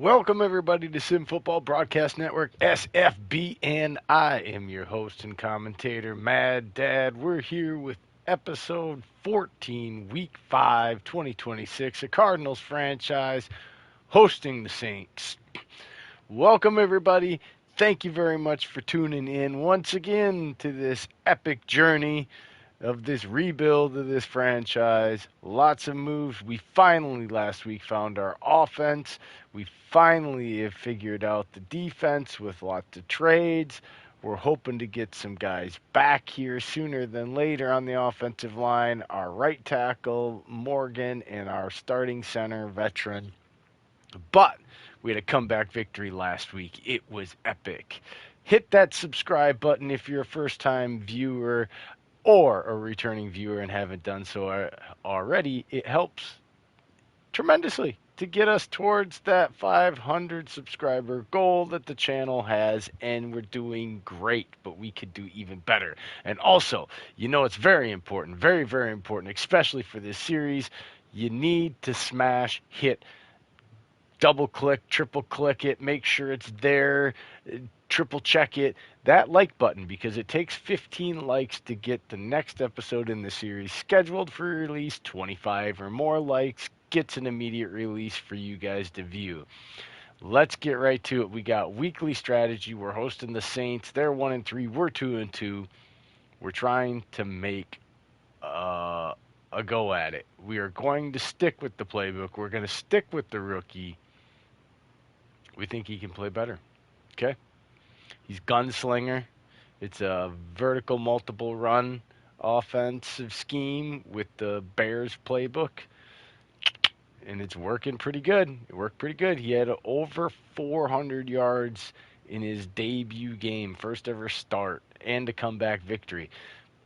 Welcome everybody to Sim Football Broadcast Network SFB, and I am your host and commentator, Mad Dad. We're here with episode 14, week 5, 2026, a Cardinals franchise hosting the Saints. Welcome everybody. Thank you very much for tuning in once again to this epic journey of this rebuild of this franchise. Lots of moves. We finally last week found our offense. We finally have figured out the defense with lots of trades. We're hoping to get some guys back here sooner than later on the offensive line. Our right tackle, Morgan, and our starting center, veteran. But we had a comeback victory last week. It was epic. Hit that subscribe button if you're a first time viewer or a returning viewer and haven't done so already. It helps tremendously to get us towards that 500 subscriber goal that the channel has, and we're doing great, but we could do even better. And also, it's very important, very, very important, especially for this series. You need to smash, hit, double click, triple click it, make sure it's there, triple check it, that like button, because it takes 15 likes to get the next episode in the series scheduled for release. 25 or more likes gets an immediate release for you guys to view. Let's get right to it. We got weekly strategy. We're hosting the Saints. They're 1-3. We're 2-2. We're trying to make a go at it. We are going to stick with the playbook. We're going to stick with the rookie. We think he can play better. Okay? He's gunslinger. It's a vertical multiple run offensive scheme with the Bears playbook. And it's working pretty good. It worked pretty good. He had over 400 yards in his debut game, first ever start, and a comeback victory.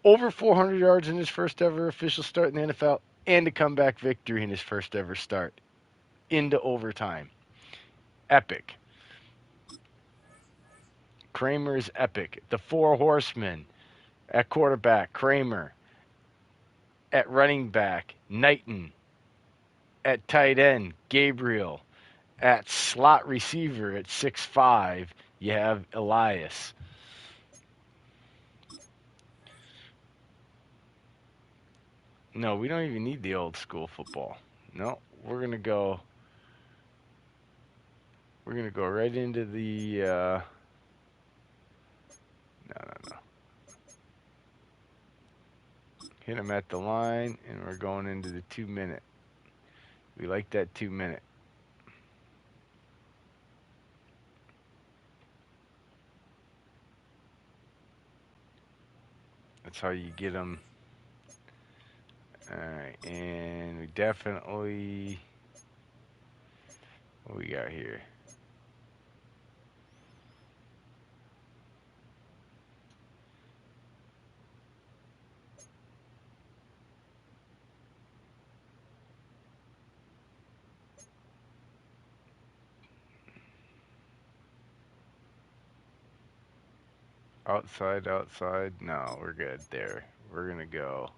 Over 400 yards in his first ever official start in the NFL, and a comeback victory in his first ever start into overtime. Epic. Kramer is epic. The four horsemen at quarterback, Kramer. At running back, Knighton. At tight end, Gabriel. At slot receiver at 6'5", you have Elias. No, we don't even need the old school football. No, we're gonna go right into the no. Hit him at the line, and we're going into the 2-minute. We like that 2-minute. That's how you get them. All right, and we definitely, what we got here? Outside. No, we're good there. We're going to go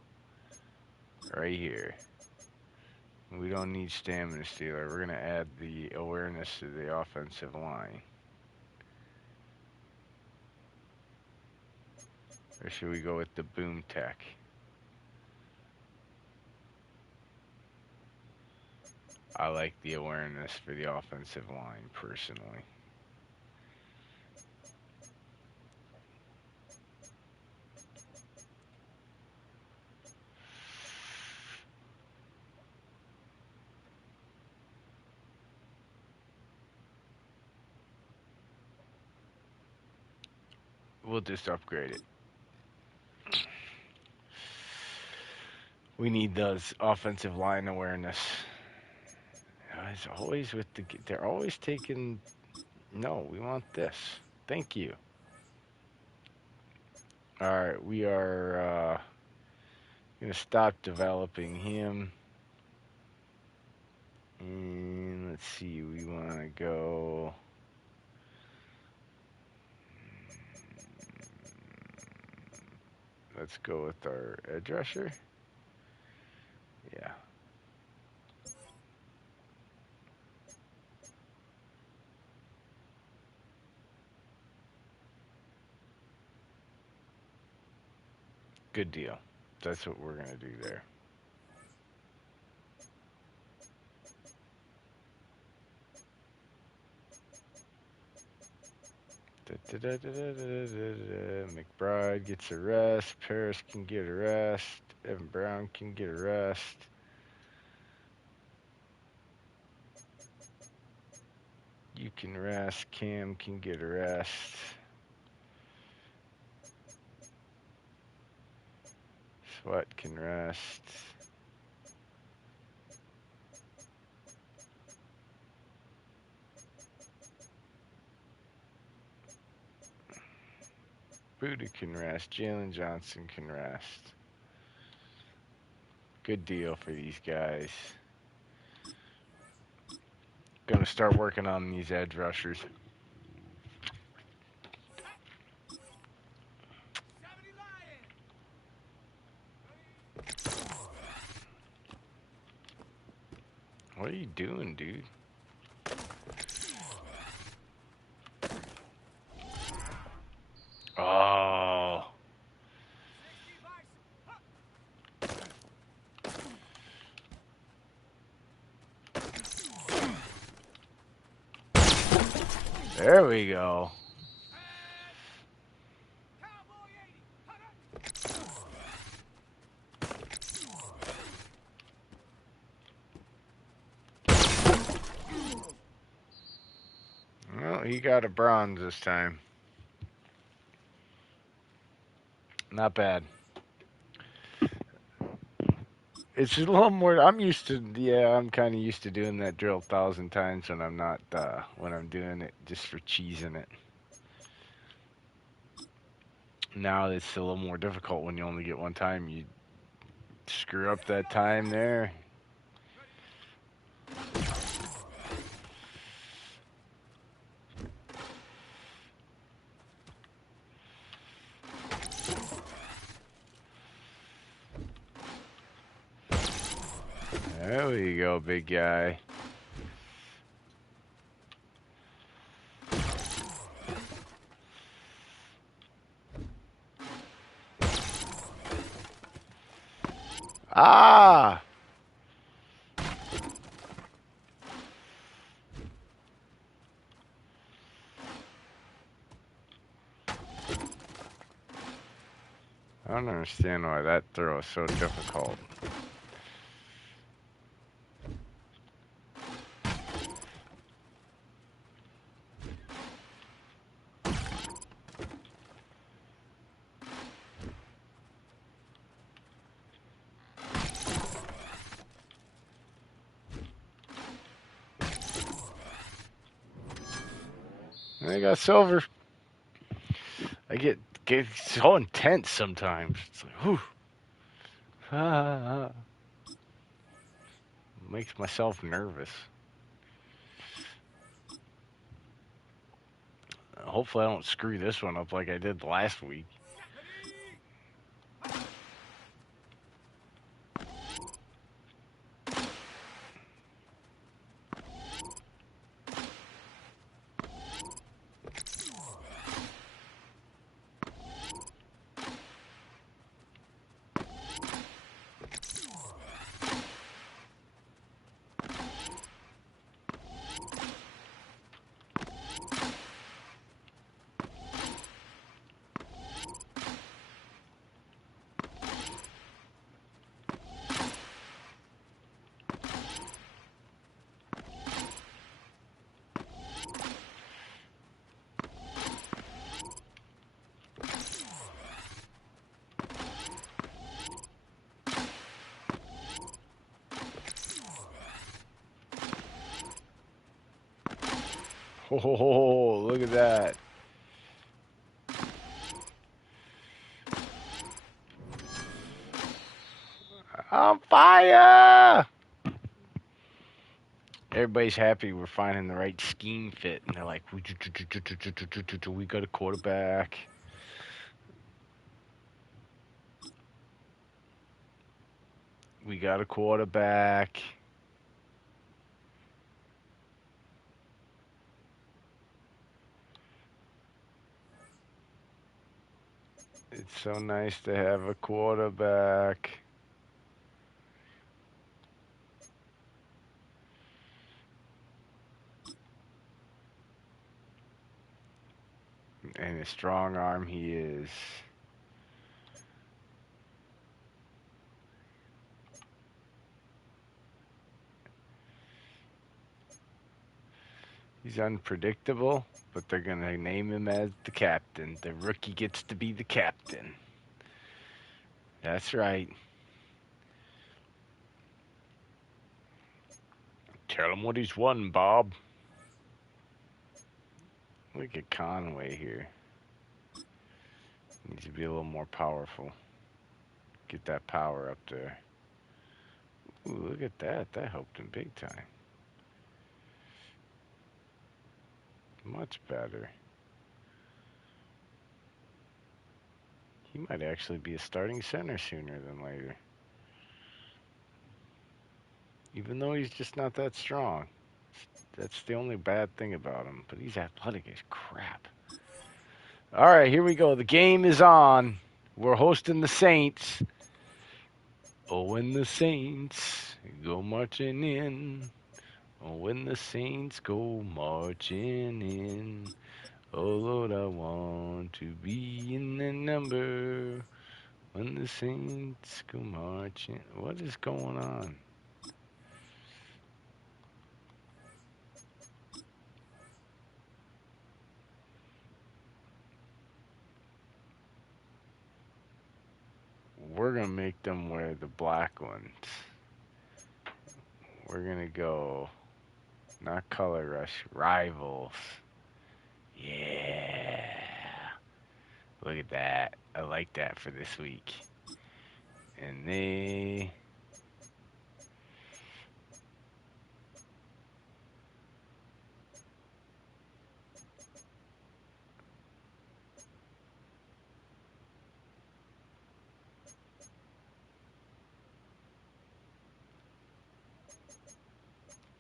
right here. We don't need stamina stealer. We're going to add the awareness to the offensive line. Or should we go with the boom tech? I like the awareness for the offensive line, personally. We'll just upgrade it. We need those offensive line awareness. As always with they're always taking, no, we want this. Thank you. All right, we are going to stop developing him. And let's see, we want to go. Let's go with our edge rusher. Yeah. Good deal. That's what we're going to do there. McBride gets a rest. Paris can get a rest. Evan Brown can get a rest. You can rest. Cam can get a rest. Sweat can rest. Buda can rest. Jalen Johnson can rest. Good deal for these guys. Gonna start working on these edge rushers. What are you doing, dude? Oh. There we go. Well, he got a bronze this time. Not bad. It's a little more. I'm used to. Yeah, I'm kind of used to doing that drill 1,000 times when I'm not. When I'm doing it just for cheesing it. Now it's a little more difficult when you only get one time. You screw up that time there. There we go, big guy. Ah! I don't understand why that throw is so difficult. I got silver. I get so intense sometimes. It's like, whew. Ah, makes myself nervous. Hopefully I don't screw this one up like I did last week. Oh, look at that. On fire! Everybody's happy we're finding the right scheme fit, and they're like, we got a quarterback. We got a quarterback. It's so nice to have a quarterback. And a strong arm he is. He's unpredictable, but they're going to name him as the captain. The rookie gets to be the captain. That's right. Tell him what he's won, Bob. Look at Conway here. Needs to be a little more powerful. Get that power up there. Ooh, look at that. That helped him big time. Much better. He might actually be a starting center sooner than later. Even though he's just not that strong. That's the only bad thing about him. But he's athletic as crap. All right, here we go. The game is on. We're hosting the Saints. Oh, when the Saints go marching in. Oh, when the Saints go marching in. Oh, Lord, I want to be in the number. When the Saints go marching. What is going on? We're going to make them wear the black ones. We're going to go, not Color Rush, Rivals. Yeah. Look at that. I like that for this week. And they...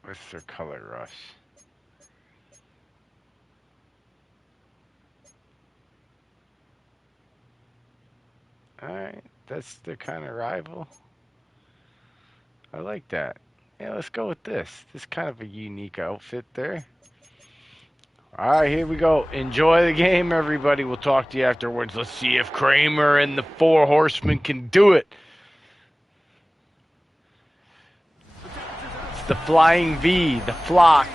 What's their Color Rush? Alright, that's their kind of rival. I like that. Yeah, let's go with this. This is kind of a unique outfit there. All right, here we go. Enjoy the game, everybody. We'll talk to you afterwards. Let's see if Kramer and the Four Horsemen can do it. It's the Flying V, the flock.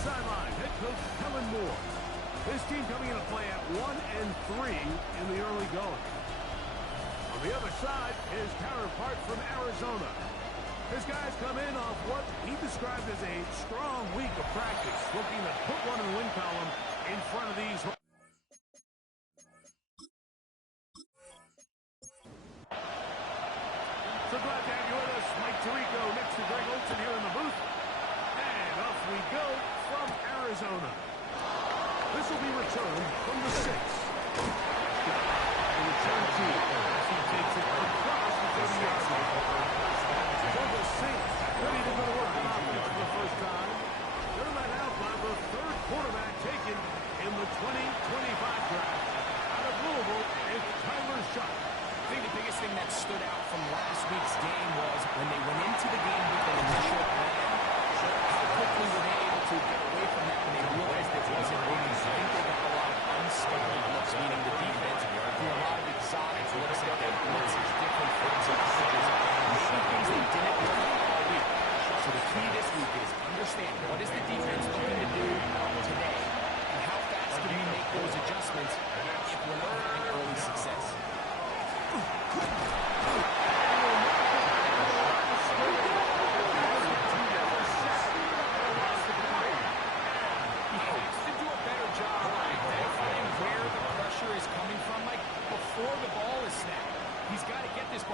Sideline, head coach Kellen Moore. This team coming into play at 1-3 in the early going. On the other side, his counterpart from Arizona. His guys come in off what he described as a strong week of practice, looking to put one in the win column in front of these. So glad to have you with us, Mike Tirico, next to Greg Olson here in the booth. And off we go from Arizona. This will be returned from the 6. The return team as he takes it across the 30-yard line. So the Saints ready to go to work on offense for the first time. They're led out by the third quarterback taken in the 2025 draft. Out of Louisville, it's Tyler Shutt. I think the biggest thing that stood out from last week's game was when they went into the game with an initial plan, how quickly were they able to get away from that when they realized it wasn't working. I think they got a lot of unscouted looks, meaning the defense threw a lot of exotic looks at their blitzes, different fronts and coverages, maybe things they didn't look at all week. So the key this week is understand what is the defense looking to do today, and how fast can we make those adjustments if we're not having early success.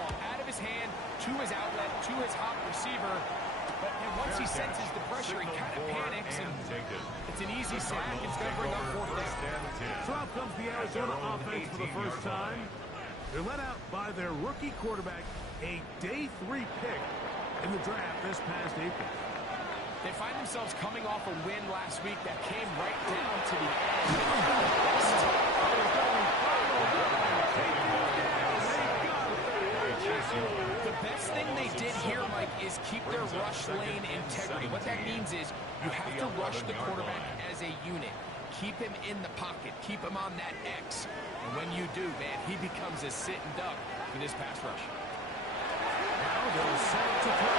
ball out of his hand to his outlet, to his hot receiver. But once he senses the pressure, he kind of panics, and it's an easy sack. It's going to bring up fourth down. So out comes the Arizona offense for the first time. They're led out by their rookie quarterback, a day 3 pick in the draft this past April. They find themselves coming off a win last week that came right down to the end. The best thing they did here, Mike, is keep their rush lane integrity. What that means is you have to rush the quarterback as a unit. Keep him in the pocket. Keep him on that X. And when you do, man, he becomes a sitting duck for this pass rush. Now they'll set it to throw.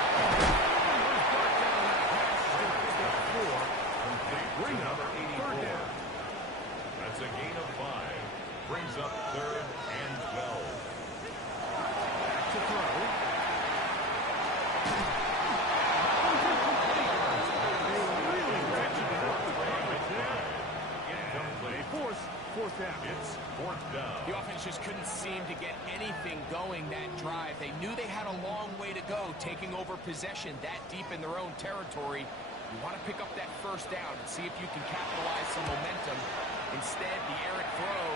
Bring up third down. That's a gain of 5. Brings up 3rd and 12. Back to throw. Fourth down. It's 4th down. The offense just couldn't seem to get anything going that drive. They knew they had a long way to go, taking over possession that deep in their own territory. You want to pick up that first down and see if you can capitalize some momentum. Instead, the errant throw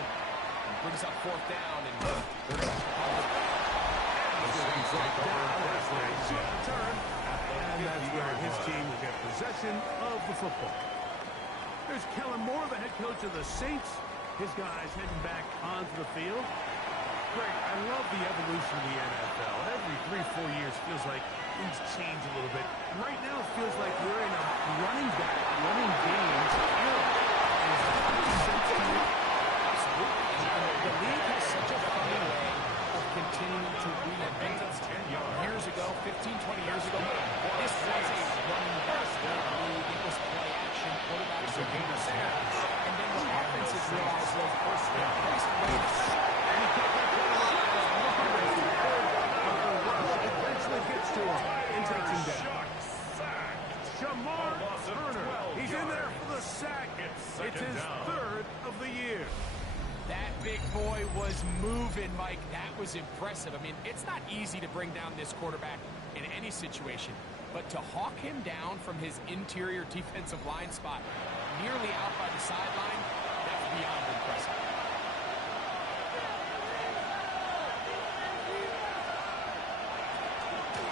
brings up 4th down, and they're going to and that's where his team will get possession of the football. There's Kellen Moore, the head coach of the Saints. His guys heading back onto the field. Greg, I love the evolution of the NFL. Every 3-4 years feels like things change a little bit. Right now it feels like we're in a running back, running game era. Is that makes sense to you? Absolutely. And the league has such a funny way of continuing to reinvent itself. Years ago, 15, 20 years ago, this was a running back league. It was play action, quarterbacks are being snaps. And then what offenses realized was first down. Eventually gets to him and takes him down. Shamar Turner. He's in there for the sack. It's his 3rd of the year. That big boy was moving, Mike. That was impressive. I mean, it's not easy to bring down this quarterback in any situation, but to hawk him down from his interior defensive line spot, nearly out by the sideline, that's beyond impressive.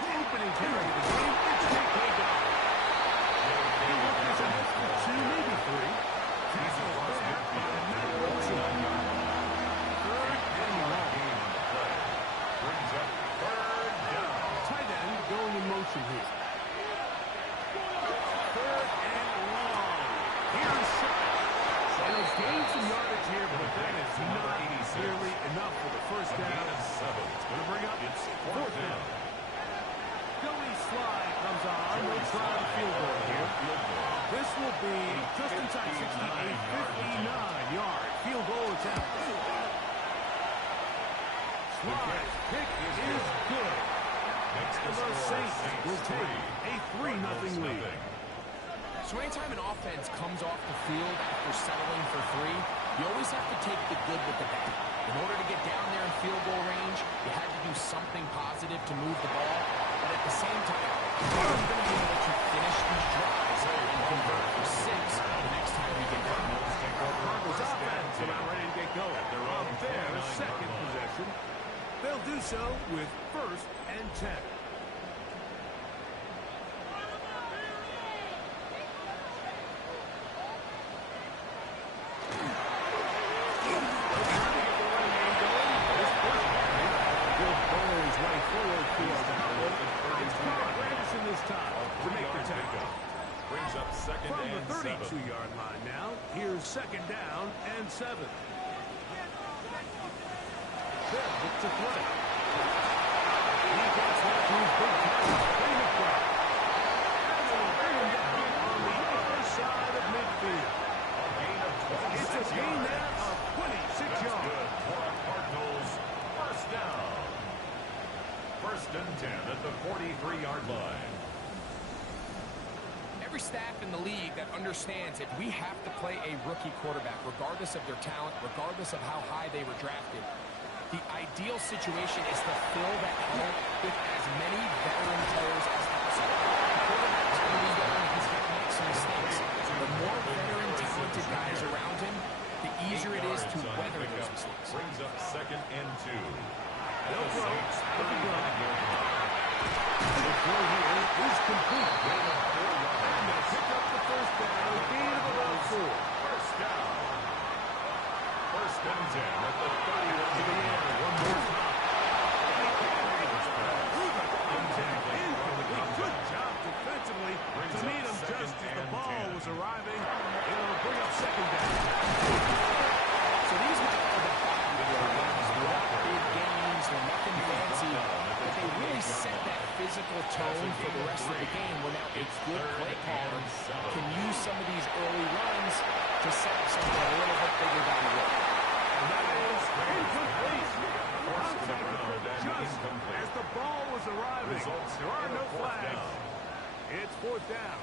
Opening carry of the game. It's J.K. Dobbins. He worked this out for 2, maybe 3. Tackled there by Matt Wilson. 3rd and long. Brings up 3rd down. Tight end going in motion here. 3rd and long. Here's shot. And he's gained some yardage here, but that is not nearly enough for the first down. It's going to bring up its 4th down. Joey Slide comes on. No try on field goal here. This will be just inside 60, a 59-yard field goal attempt. Slide's pick is good. And the Saints will take a 3-0 lead. So anytime an offense comes off the field after settling for 3, you always have to take the good with the bad. In order to get down there in field goal range, you had to do something positive to move the ball. But at the same time, you're going to be able to finish these drives and convert for 6 the next time you get down. Cardinals offense about ready to get going. On their second possession. They'll do so with 1st and 10. Brings up 2nd From the and 7. 32-yard line now, here's 2nd down and 7. They'll look to play. He gets that to his big tackle. And they'll bring him down on the other side of midfield. It's a gain there of 26 yards. Good for the Cardinals. 1st down. 1st and 10 at the 43-yard line. Every staff in the league that understands that we have to play a rookie quarterback, regardless of their talent, regardless of how high they were drafted. The ideal situation is to fill that hole with as many veteran players as possible. The quarterback's going to be young. He's going to make some mistakes. The more veteran, talented guys around him, the easier it is to weather those mistakes. Brings up 2nd and 2. No throw. The throw here is complete. And they pick up the first down. Gain of about 4. First down. 1st and 10 at the 31 to the air. One more time. Good job defensively to meet him just as the ball was arriving. It'll bring up 2nd down. So these might be the wins, not big games, or nothing fancy, but they really set that physical tone for the rest of the game where now a good play caller can use some of these early runs to set up something a little bit bigger down the road. And that is incomplete. Just as the ball was arriving, there are no flags. It's 4th down.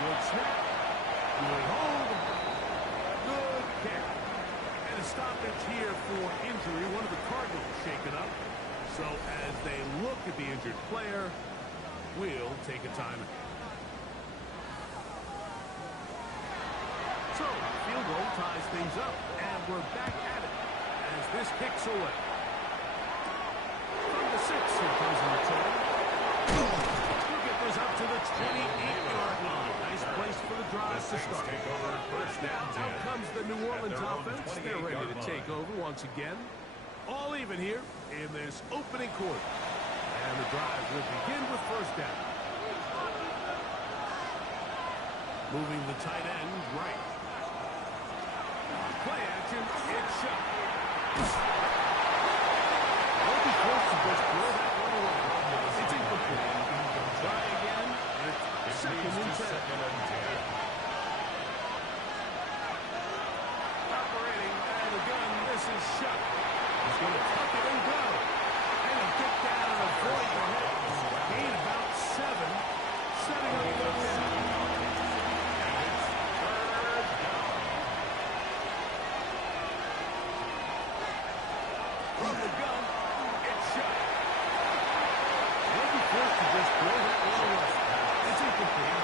Good snap. Good hold. Good kick. And a stoppage here for injury. One of the Cardinals shaken up. So as they look at the injured player, we'll take a timeout. So, field goal ties things up, and we're back at it as this kicks away. From the 6, here comes the return. He'll get this up to the 28-yard line. Nice place for the drive to start. Out comes the New Orleans offense. They're ready to take over once again. All even here in this opening quarter. And the drive will begin with 1st down. Moving the tight end right. Play action, it's shot. They'll be forced to just throw that one away. It's incomplete. Try again. It's 2nd and 10. Operating out of the gun, this is shot. He's going to tuck it and go. And he'll get down and avoid the hit. Gain about 7. Setting up 3rd down. From the gun, it's shot. They'll be forced to just throw that one away. It's incomplete.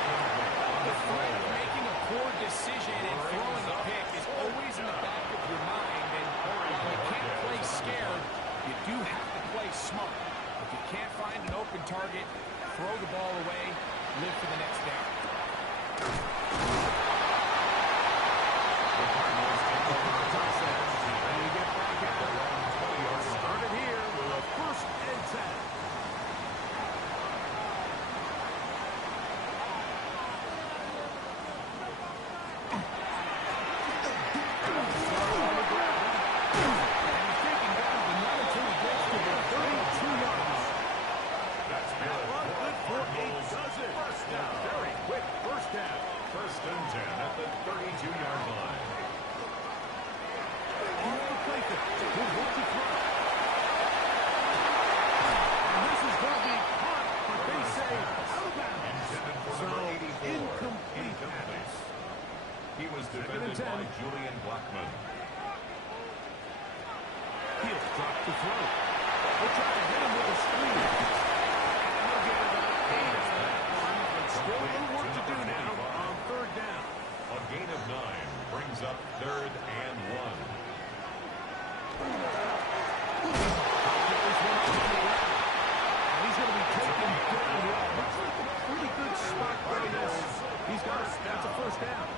The threat of making a poor decision and throwing a pick is always in the back of your mind, and while you can't play scared, you do have to play smart. If you can't find an open target, throw the ball away, live for the next down. And you get back at it. Started here with a 1st and 10. First and 10 at the 32-yard line. Off the play kick. Good work to throw. And this is going to be caught, but they say out of bounds. So incomplete pass. He was defended by Julian Blackman. He'll drop the throw. They'll try to hit him with a screen. And they'll get about 8 out of that one, but still a little work to do now on 3rd down. A gain of 9 brings up 3rd and 1. He's going to be taken down here. Looks like a pretty good spot for this. He's got it. That's a 1st down.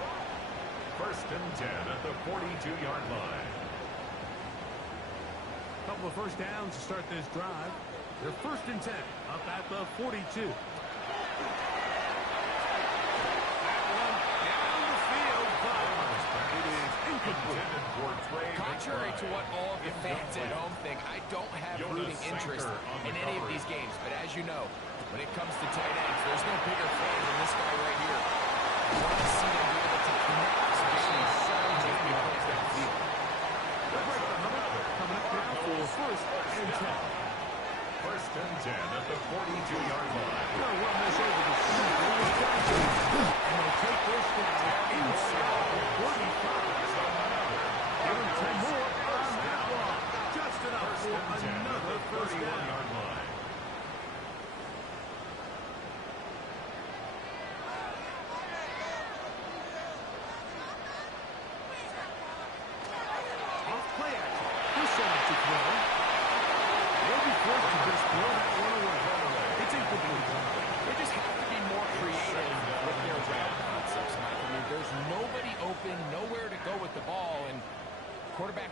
1st and 10 at the 42-yard line. Couple of 1st downs to start this drive. They're 1st and 10 up at the 42. Contrary to what all of the fans at home think, I don't have rooting interest in any of these games. But as you know, when it comes to tight ends, there's no bigger fan than this guy right here. I want to see them be able to connect, especially taking plays downfield. Coming up now for 1st and 10. 1st and 10 at the 42-yard line. They'll run this over the field. And they'll take this down inside the 45. Give him 10 more.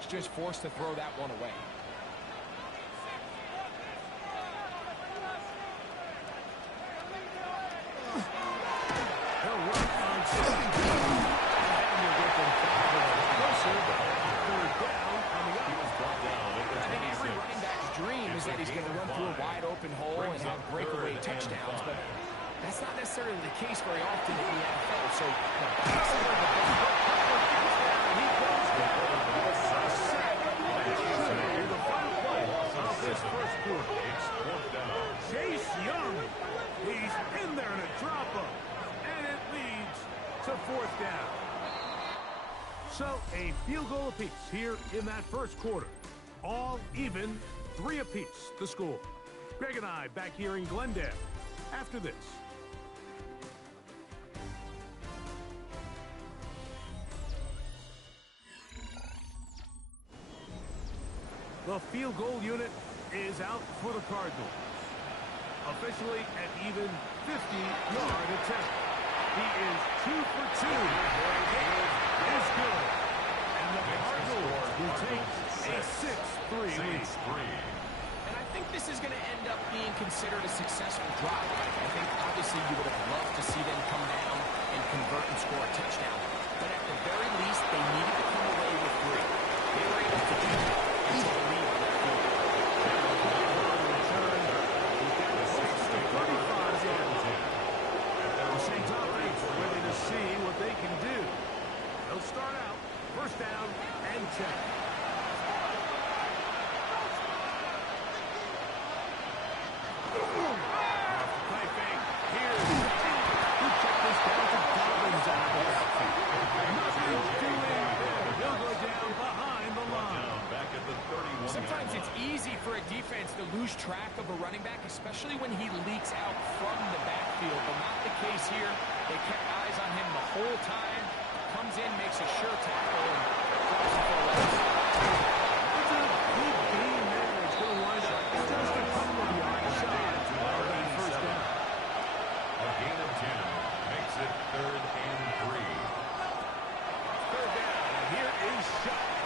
quarterback's just forced to throw that one away. He'll run on second down. And he'll get them 5 yards closer. Third down coming up. I think every running back's dream is that he's going to run through a wide open hole and have breakaway touchdowns, but that's not necessarily the case very often in the NFL. So the backs are the best. He goes down. A sack. That should be the final play of this first quarter. It's 4th down. Chase Young. He's in there in a drop-up. And it leads to 4th down. So a field goal apiece here in that first quarter. All even, 3 apiece, the score. Greg and I back here in Glendale after this. The field goal unit is out for the Cardinals. Officially an even 50-yard attempt. He is 2 for 2. Is good. And the Cardinals will take a 6-3 lead. And I think this is going to end up being considered a successful drive. I think obviously you would have loved to see them come down and convert and score a touchdown. But at the very least, they needed to come away with 3. They were able to do that and take a lead on that field. The Saints offense ready to see what they can do. They'll start out first down and 10. Play fake. Here's who checked this down to Dobbins out of the backfield. Nothing doing there. He'll go down behind the line. Back at the 31. Sometimes it's easy for a defense to lose track of a running back, especially when he leaks out from the backfield, but not the case here. They kept eyes on him the whole time. Comes in, makes a sure tackle, and drops him for a loss. That's a good game there. It's going to wind up just a couple of yards shy of that first down. A gain of 10 makes it 3rd and 3. Third down, and here is Shot.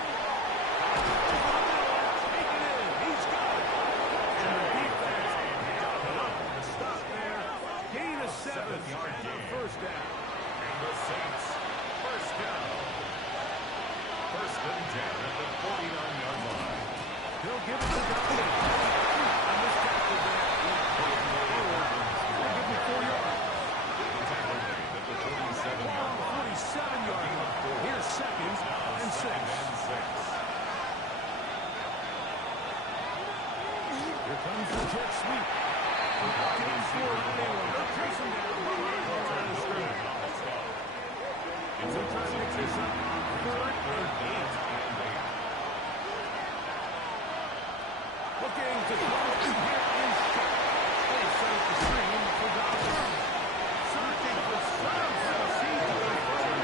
Take it in. He's got it. And the defense got enough to stop there. Gain of 7 and the first down. And the Saints, first down. 1st and 10 at the 49-yard line. He'll give it to Dobbins. And this tackle there is forward. They'll give him 4 yards. The tackle made at the 47-yard line. 47-yard line. Here's 2nd and 6. Here comes the jet sweep. Looking for anyone. They'll chase him down behind the line of scrimmage. They'll try to mix this up on 4th and 8. Looking to throw it. Here is Shot. They set up the screen for Dobbins. Searching for some seam to the front.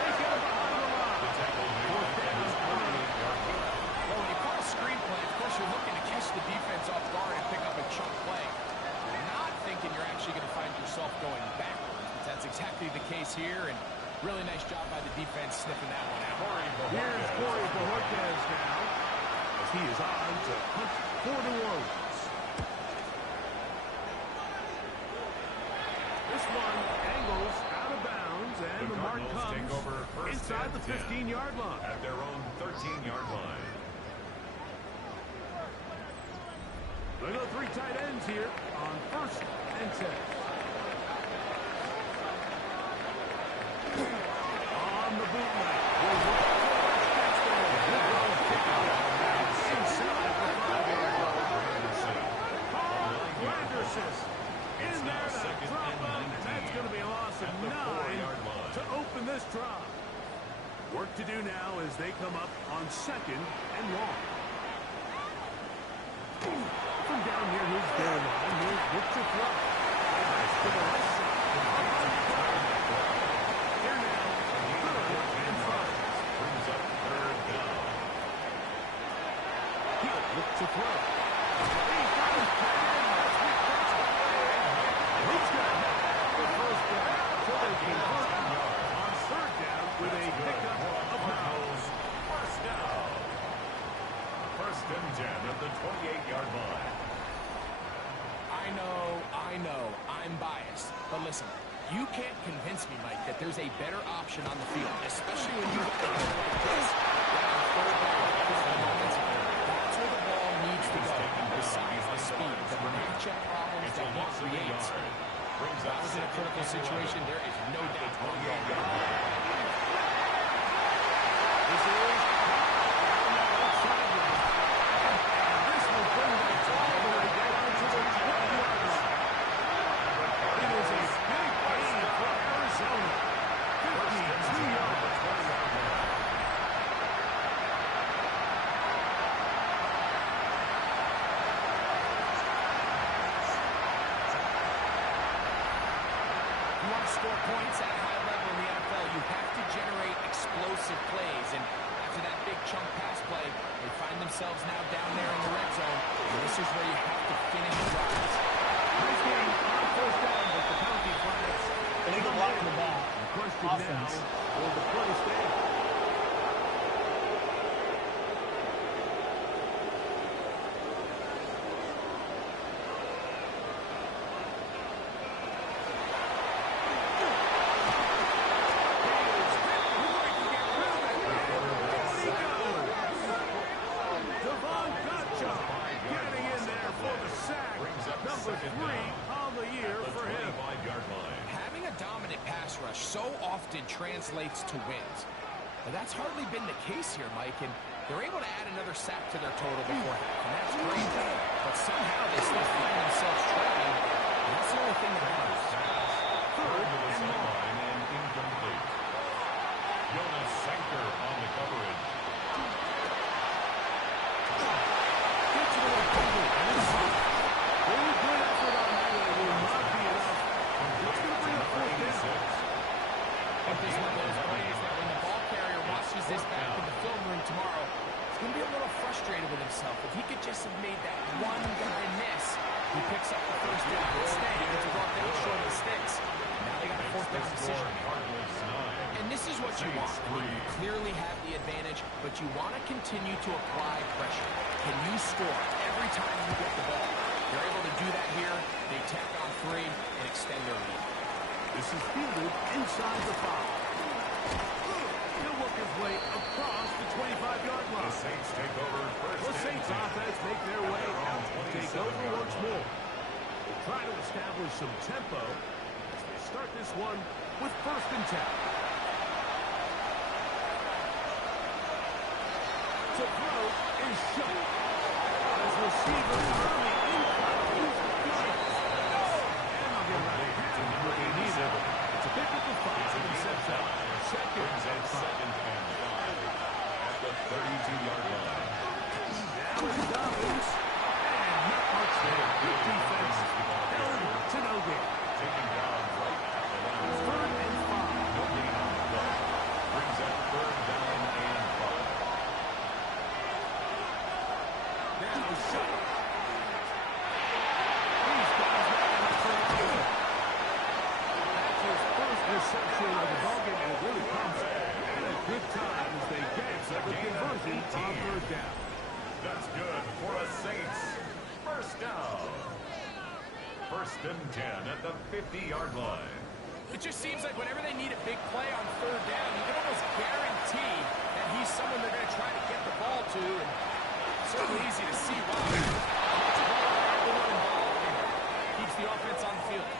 They get him behind the line. 4th down, 48-yard line. Well, when you call a screen play, of course you're looking to catch the defense off guard and pick up a chunk play. You're not thinking you're actually going to find yourself going backwards, but that's exactly the case here, and really nice job by the defense sniffing that one out. Here's Corey Bojorquez now, as he is on to hunt for New Orleans. This one angles out of bounds, and the mark Take over comes first inside and the 10 15-yard line. at their own 13-yard line. Look at the 3 tight ends here on 1st and 10. On the bootleg. In there to drop up, and that's going to be a loss of 9 to open this drive. Work to do now as they come up on 2nd and long. From down near his goal line, here's Victor Flood. That's to the left side. Here now, 3rd and 5. Brings up 3rd down. He'll look to throw. He's got his plan. He's going to have the first down. So they convert on 3rd down with a pickup of 9. First down. I know, I'm biased. But listen, you can't convince me, Mike, that there's a better option on the field, especially when you look at it like this. Down third down at critical moments, that's where the ball needs to go. Besides the speed, the matchup problems that he creates. If I was in a critical situation, there is no doubt going wrong. Score points at a high level in the NFL, you have to generate explosive plays. And after that big chunk pass play, they find themselves now down there in the red zone. And this is where you have to finish drives. Nice game on first down, but the penalty flags. Illegal block in the back. The question Offense. now, will the play stay? So often translates to wins. But that's hardly been the case here, Mike, and they're able to add another sack to their total before half, and that's great. But somehow they still find themselves trailing, and that's the only thing that matters. Third and long and incomplete. Jonas Sanker on the coverage. Gets it away quickly, and it's safe. Really good effort on that, and it will not be enough. It's going to bring up fourth down. If this one of those plays that when the ball carrier watches this back in the film room tomorrow, he's going to be a little frustrated with himself. If he could just have made that one guy miss, he picks up the first down. Instead, he gets brought down short of the sticks. Now they got a fourth down decision. And this is what you want. I mean, you clearly have the advantage, but you want to continue to apply pressure. Can you score every time you get the ball? They're able to do that here. They tack on 3 and extend their lead. This is fielded inside the 5. He'll work his way across the 25-yard line. The Saints take over first. The Saints offense make their way and take over once more. They try to establish some tempo as they start this one with first and 10. To throw is shut. As receiver early in it's a pick up of 5 and sets up second and 5. At the 32-yard line. Now it's Dobbins. And not much there. Good defense. Held to no gain. Taking down right at the line. Third and 5. No gain on the play. Brings up third down and 5. Now shut. These guys not enough for a gain. That's his first reception of the ballgame, and it really comes at a good time as they get the conversion on third down. That's good for a Saints. First down. First and 10 at the 50-yard line. It just seems like whenever they need a big play on third down, you can almost guarantee that he's someone they're going to try to get the ball to. And it's certainly easy to see why. Everyone involved and keeps the offense on the field.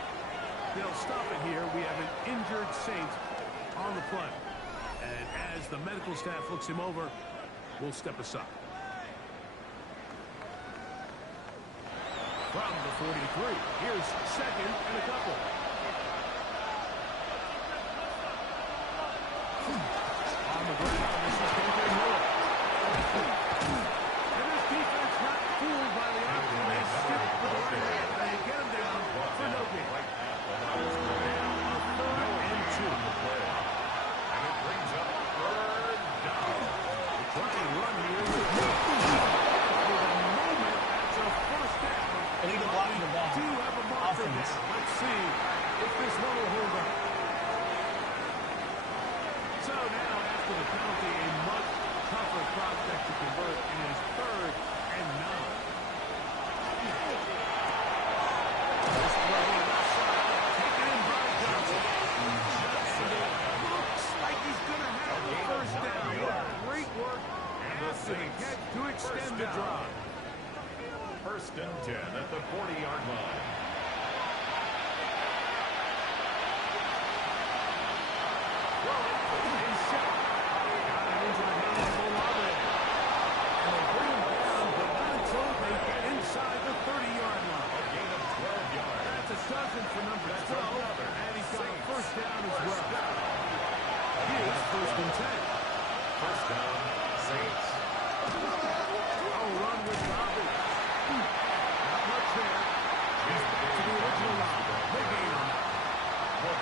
They'll stop it here. We have an injured Saint on the play. And as the medical staff looks him over, we'll step aside. From the 43, here's second and a couple. On the ground, this is David Miller. And this defense not fooled by the option. They skip for the right hand, and they get him down for no gain. Now a third and 2. And it brings up third down. Try and run here with for the moment, that's a first down. Illegal block in the back. Do have a marker Offense. down. Let's see if this one will hold up. So now, after the penalty, a much tougher prospect to convert, and it is third and 9. throwing outside. Taken in by Johnson. And it looks like he's going to have the first down. Great work after the catch to extend the drive. First and 10 at the 40-yard line. And shot. Got it into the hands of Olave. And they bring him down, but not until they get inside the 30-yard line. A gain of 12 yards. That's a dozen for number 12, and he's got a first down as well. Here's first and 10. First down, Saints. A run with Robbie. Not much there. He's back to the original line. They gain on that.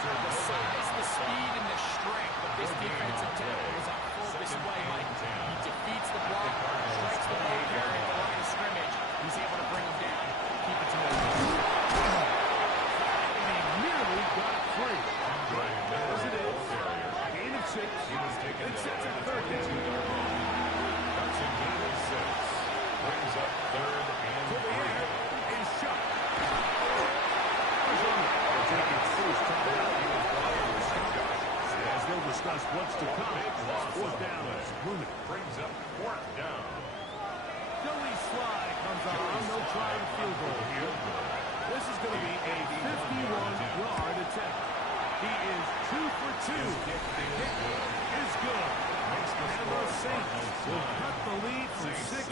The size, the speed, and the strength of this defensive tackle is on full display, Mike. He defeats the block, strikes the ball carrier at the line of scrimmage. He's able to bring him down, keep it to him. And he nearly got free. But as it is, gain of 6. It sets a third down. That's a gain of 6. Brings up third and To the 3. air is shot. Arizona will take its first time out. As they'll discuss what's to come, fourth down is looming. Brings up fourth down. Joey Sly comes on. No trying field goal here. This is going to be a 51-yard attempt. He is 2 for 2. The kick is good. And the Saints will cut the lead from 6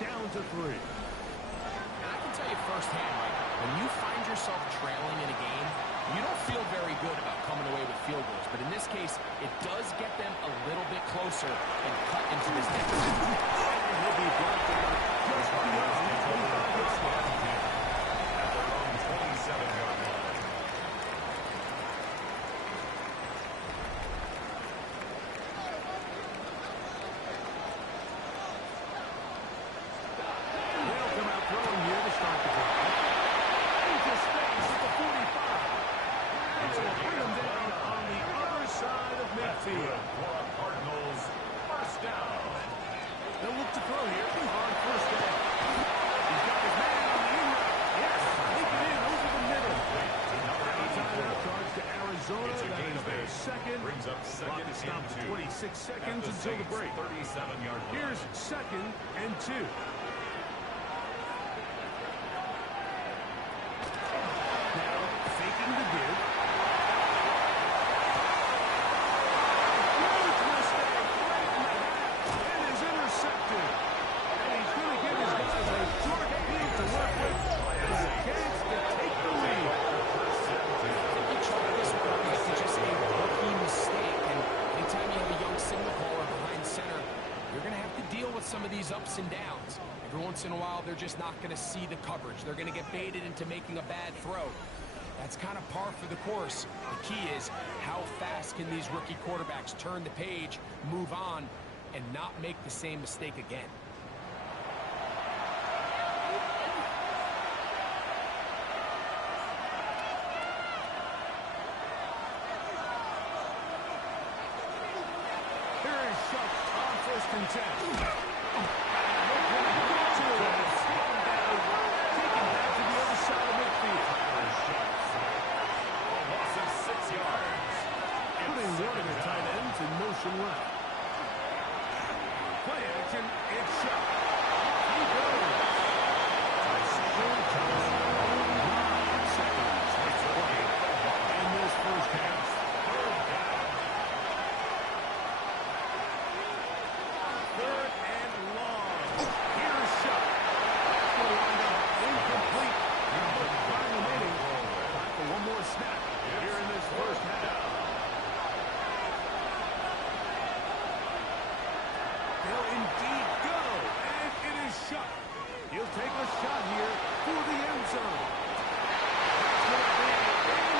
down to 3. And I can tell you firsthand, Mike, when you find yourself trailing in a game, you don't feel very good about coming away with field goals. But in this case, it does get them a little bit closer and cut into this deficit. And he'll be brought down just beyond the 25-yard line. At their own 27-yard line. They'll come out throwing here to start the drive. Into space at the 45. And they'll bring him down on the other side of midfield. For the Cardinals, first down. They'll look to throw here on first down. He's got his man on the in route. Yes, take it in over the middle. Timeout charge to Arizona. That is their second. Brings up second Clock is stopped and at 2. 26 seconds At the until the Saints' break. 37-yard line. Here's second and 2. Now, faking the give. Huge mistake right in the half. It is intercepted. And he's going to give his guys a short field to work with and a chance to take the lead. You chalk this one up to just a rookie mistake. And anytime you have a young signal caller behind center, you're going to have to deal with some of these ups and downs. Every once in a while, they're just not going to see the coverage. They're going to get baited into making a bad throw. That's kind of par for the course. The key is how fast can these rookie quarterbacks turn the page, move on, and not make the same mistake again. Here is Schultz on first and 10. Taken back to the other side of midfield. A loss of 6 yards. Putting one of the tight ends in motion left. Play action, it's shot. He goes. Seconds left to play in this first half. Third and long. Here's shot. Will wind up incomplete. But time remaining. Time for one more snap here in this first half. They'll indeed go, and it is shot. He'll take a shot here for the end zone. That's going to be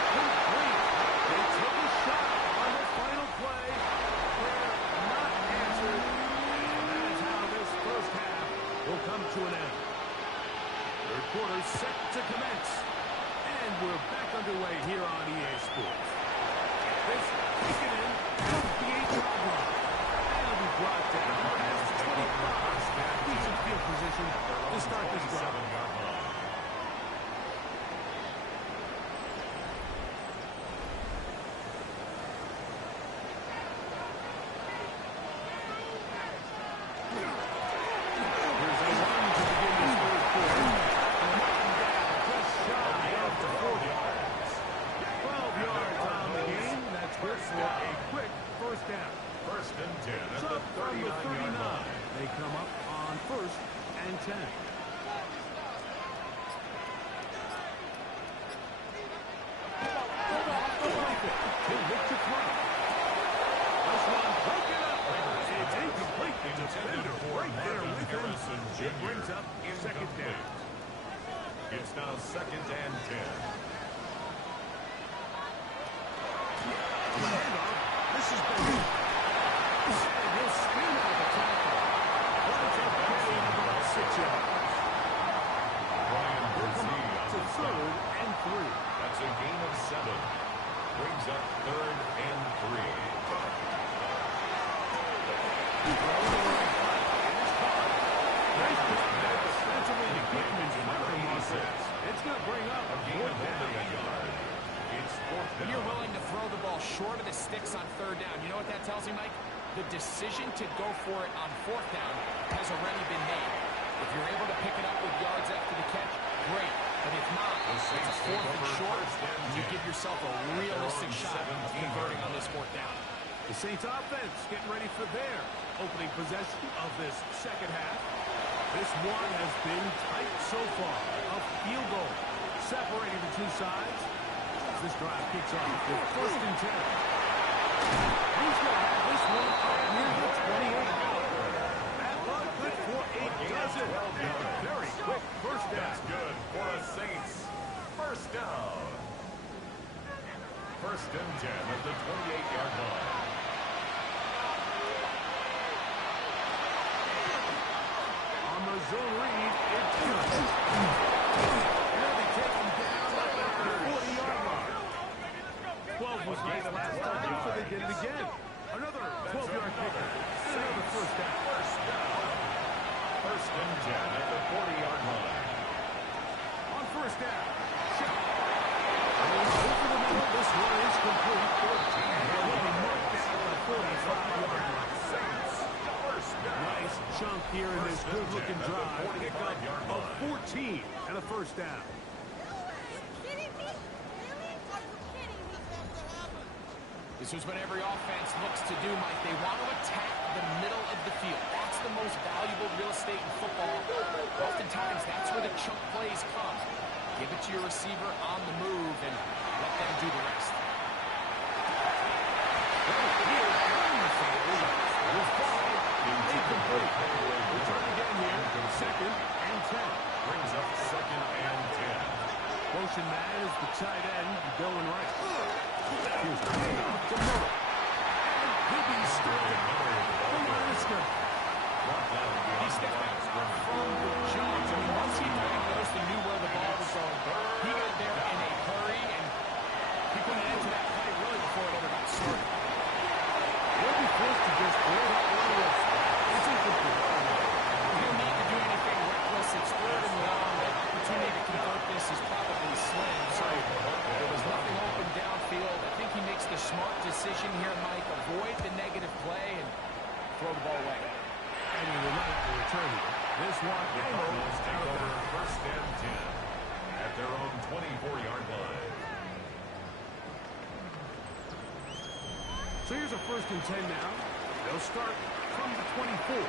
incomplete. They took a shot on the final play. They're not answered, and that is how this first half will come to an end. Third quarter set to commence, and we're back underway here on EA Sports. This taken in from the 8-yard line. That'll be brought down past 25. Decent field position to start this drive. 7-yard line. for a quick first down. First and 10 at So the from the 39-yard 39, line. they come up on first and 10. He'll look to throw. This one broken up. It's incomplete. The defender right there with him. It brings up second down. It's now second and 10. This has been and he'll spin out of the tackle. Runs up gain of about 6 yards. Brian Brzee on To the third stop. and 3. That's a gain of 7. Brings up third and 3. Nice pick there defensively to keep him in front of the offense. It's going to bring up A gain fourth of only down. a yard. It's fourth When down. you're willing to throw the ball short of the sticks on third down, you know what that tells you, Mike? The decision to go for it on fourth down has already been made. If you're able to pick it up with yards after the catch, great. But if not, it's a fourth and short, and you give yourself a realistic shot of converting on this fourth down. The Saints offense getting ready for their opening possession of this second half. This one has been tight so far. A field goal separating the two sides. As this drive kicks off with first and 10. He's going to have this one up near the 28. That one good for a dozen. Very quick first down. That's good for the Saints. First down. First and 10 at the 28-yard line. On the zone read, it's good. They'll be taken down at the 40-yard line. 12 was nice last time, so they did it again. Another 12-yard kicker. And another first down. First and 10 at the 40-yard line. On first down. Shot. Over the middle, this one is complete. And they'll be marked down at the 45-yard line. Nice chunk here in this good-looking drive. Pick up of 14 and a first down. This is what every offense looks to do, Mike. They want to attack the middle of the field. That's the most valuable real estate in football. Oftentimes, that's where the chunk plays come. Give it to your receiver on the move and let them do the rest. Return again here. Second and 10. Brings up second and 10. Motion man is the tight end going right. Here's the handoff to Miller. And he'll be stopped from the line of scrimmage. He stepped back from the jump. I mean, once he diagnosed and knew where the ball was going, he got there in a hurry, and he put an end to that play really before it ever got started. He'll be forced to just throw that one away. It's incomplete. You don't need to do anything reckless. It's third and long. The opportunity to convert this is probably slim. So there was nothing open downfield. I think he makes the smart decision here, Mike. Avoid the negative play and throw the ball away. And he will not have to return it. This one Cardinals out take of over bounds. first and 10 at their own 24-yard line. So here's a first and 10 now. They'll start from the 24.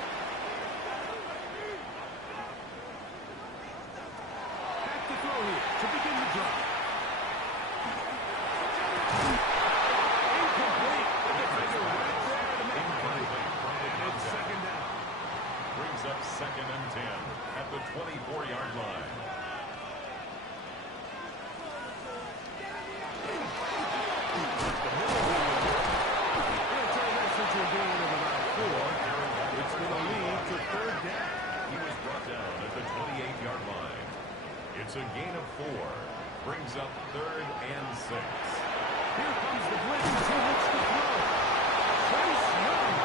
Back to throw here to begin the drive. Incomplete. The defender right there to make the play. And it's second down. Brings up second and 10 at the 24-yard line. He'll turn this into a gain of about 4. It's going to lead to third down. He was brought down at the 28-yard line. It's a gain of 4. Brings up third and 6. Here comes the blitz. Who looks to throw? Chase Young.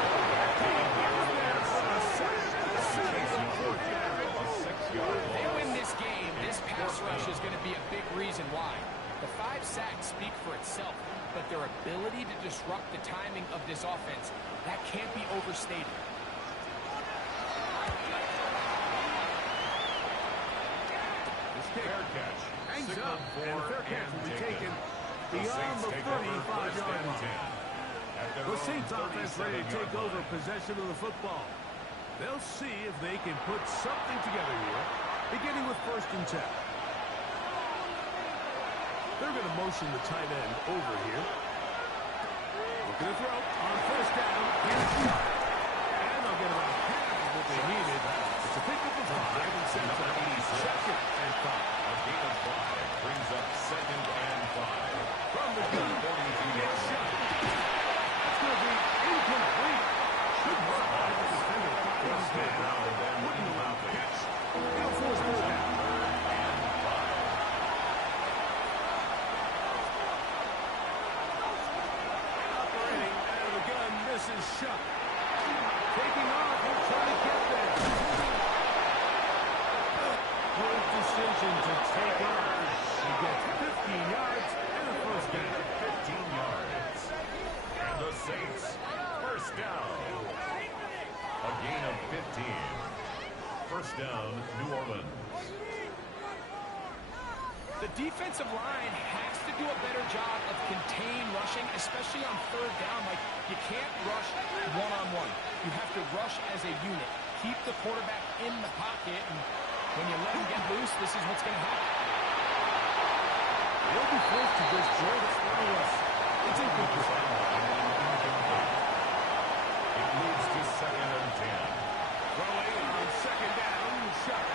There for the sack. It's a fourth down. A 6-yard If they loss. win this game, this pass rush is going to be a big reason why. The 5 sacks speak for itself, but their ability to disrupt the timing of this offense, that can't be overstated. This kick Fair catch. hangs Signaled up, for and the fair catch will be taken The beyond Saints the take over first 35-yard and line. 10. Saints offense ready to take over possession of the football. They'll see if they can put something together here, beginning with 1st and 10. They're going to motion the tight end over here. Looking to throw on 1st down. Here's Sharp. And they'll get about half of what they needed. It's a pickup of 5 and sends up 2nd and 5. A gain of 5 brings up 2nd and 5. From the gun, it's shot. That's going to be incomplete. Should work. The defender got his man. Wouldn't allow the catch. Now force 4th down. Operating out of the gun, this is Shuck. Taking off, he'll try to get there. Good decision to take off. He gets 15 yards and a 1st down. 15 yards. And the Saints, 1st down. A gain of 15. 1st down, New Orleans. The defensive line has to do a better job of contained rushing, especially on 3rd down. Like, you can't rush one-on-one. You have to rush as a unit. Keep the quarterback in the pocket, and when you let him get loose, this is what's going to happen. They'll be forced to just throw this one away. It's incomplete. It leads to 2nd and 10. Throwing on 2nd down, Shuck.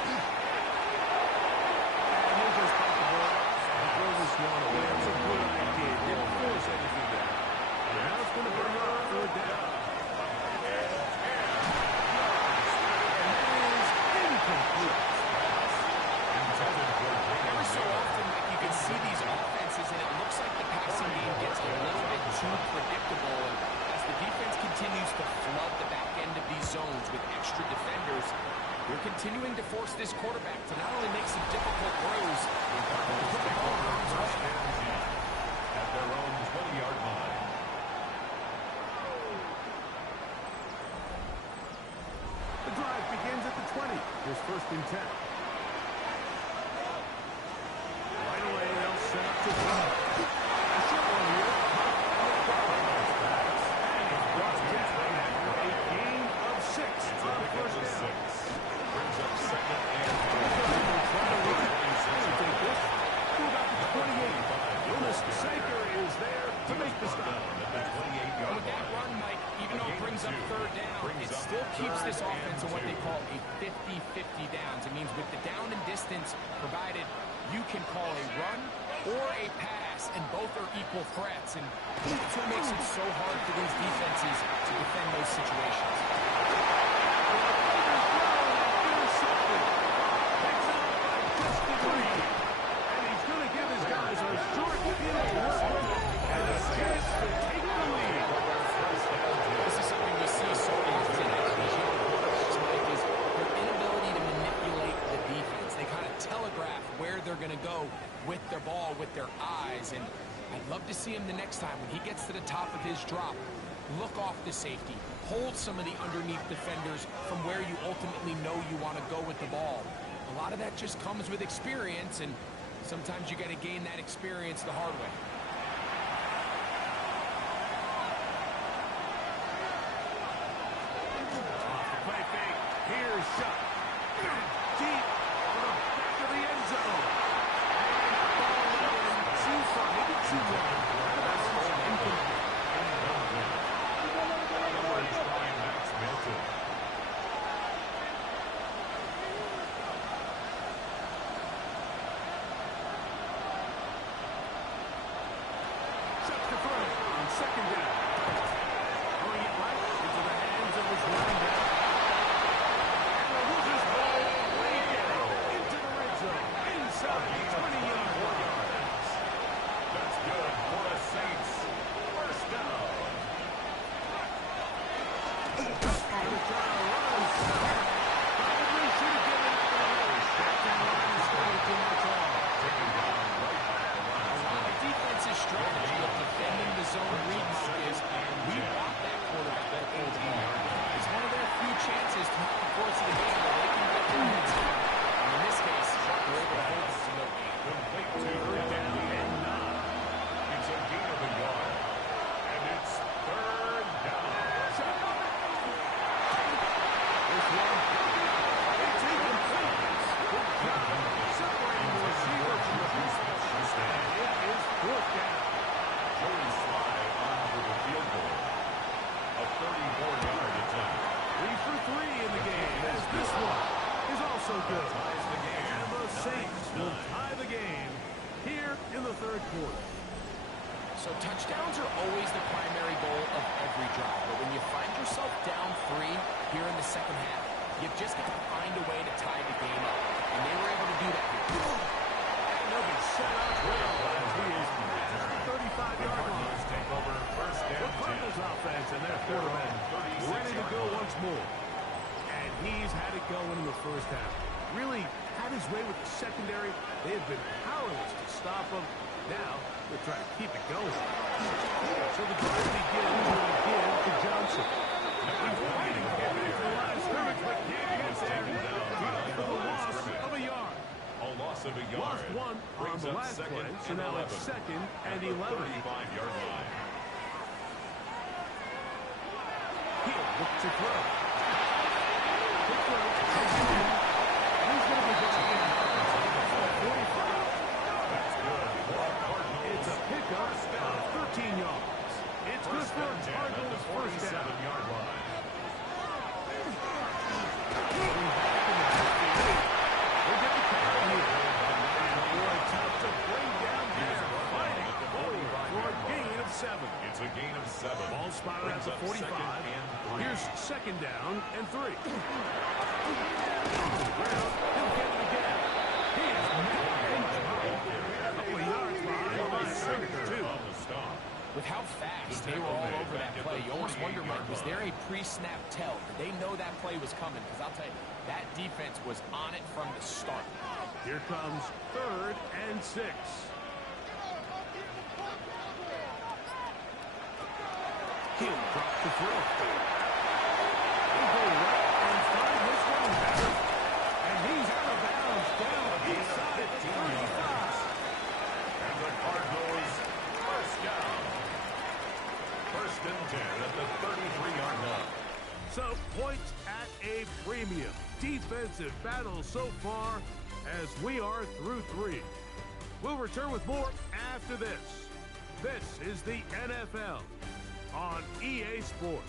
And he'll just pop the ball and throw this one away. That's a good idea. Didn't force anything there. And now it's going to bring up 3rd down. And that is incomplete. Intended for a gain Every of so 0. often, like, you can see these offenses, and it looks like the passing game gets a little bit too predictable. And as the defense continues to flood the back end of these zones with extra defenders, they're continuing to force this quarterback to not only make some difficult throws, but to put the ball in harm's way. At their own 20-yard line. The drive begins at the 20. Here's 1st and 10. Right away, they'll set up to throw. A short one here. And it's brought down. A gain of 6 on 1st down. Brings up 2nd and Try to run. They'll take this to about the 28. Jonas Saker is there to make the stop. at the 28-yard With that run, Mike, even though it brings up 3rd down, it still keeps this offense in what they call a 50-50 downs. It means with the down and distance provided, you can call a run or a pass, and both are equal threats. And that's what makes it so hard for these defenses to defend those situations. And he's going to give his guys a short field to work with and a chance to take the lead. This is something we see so often out of these young quarterbacks, Mike, is their inability to manipulate the defense. They kind of telegraph where they're going to go with their ball, with their eyes. And I'd love to see him the next time when he gets to the top of his drop. Look off the safety. Hold some of the underneath defenders from where you ultimately know you want to go with the ball. A lot of that just comes with experience, and sometimes you got to gain that experience the hard way. Off the play fake. Here's Shuck. Deep to the back of the end zone. And the ball in too far. Maybe too long. That's incomplete. Max Milton. Shucks to throw on 2nd down. Throwing it right into the hands of his running back. And the defense and their quarterback ready to go once more. And he's had it going in the first half. Really had his way with the secondary. They have been powerless to stop him. Now they're trying to keep it going. So the drive begins with a give to Johnson. He's fighting to get ready for the line of scrimmage, but can't get there. For the loss of a yard. A loss of a yard. Lost one on the last play, so now it's 2nd and 11. 35-yard line. He'll look to throw. To throw. He's going to be back in. 45. That's good for Cardinals. It's a pickup of 13 yards. It's good for Cardinals first down. 47-yard line. We'll get the carry here. And boy, tough to bring down there. Fighting forward for a gain of 7. It's a gain of 7. Ball spotted at the 45. Here's 2nd down and 3. Brown, he'll get it again. He is a couple of yards behind the line of scrimmage, too. On the stop. With how fast they were all over that play, you almost wonder, Mike, was there a pre-snap tell? Did they know that play was coming? Because I'll tell you, that defense was on it from the start. Here comes 3rd and 6. He'll drop the throw. He'll go right and find his running back. And he's out of bounds down inside the 35. And the Cardinals first down. 1st and 10 at the 33-yard line. So points at a premium. Defensive battle so far as we are through 3. We'll return with more after this. This is the NFL on EA Sports.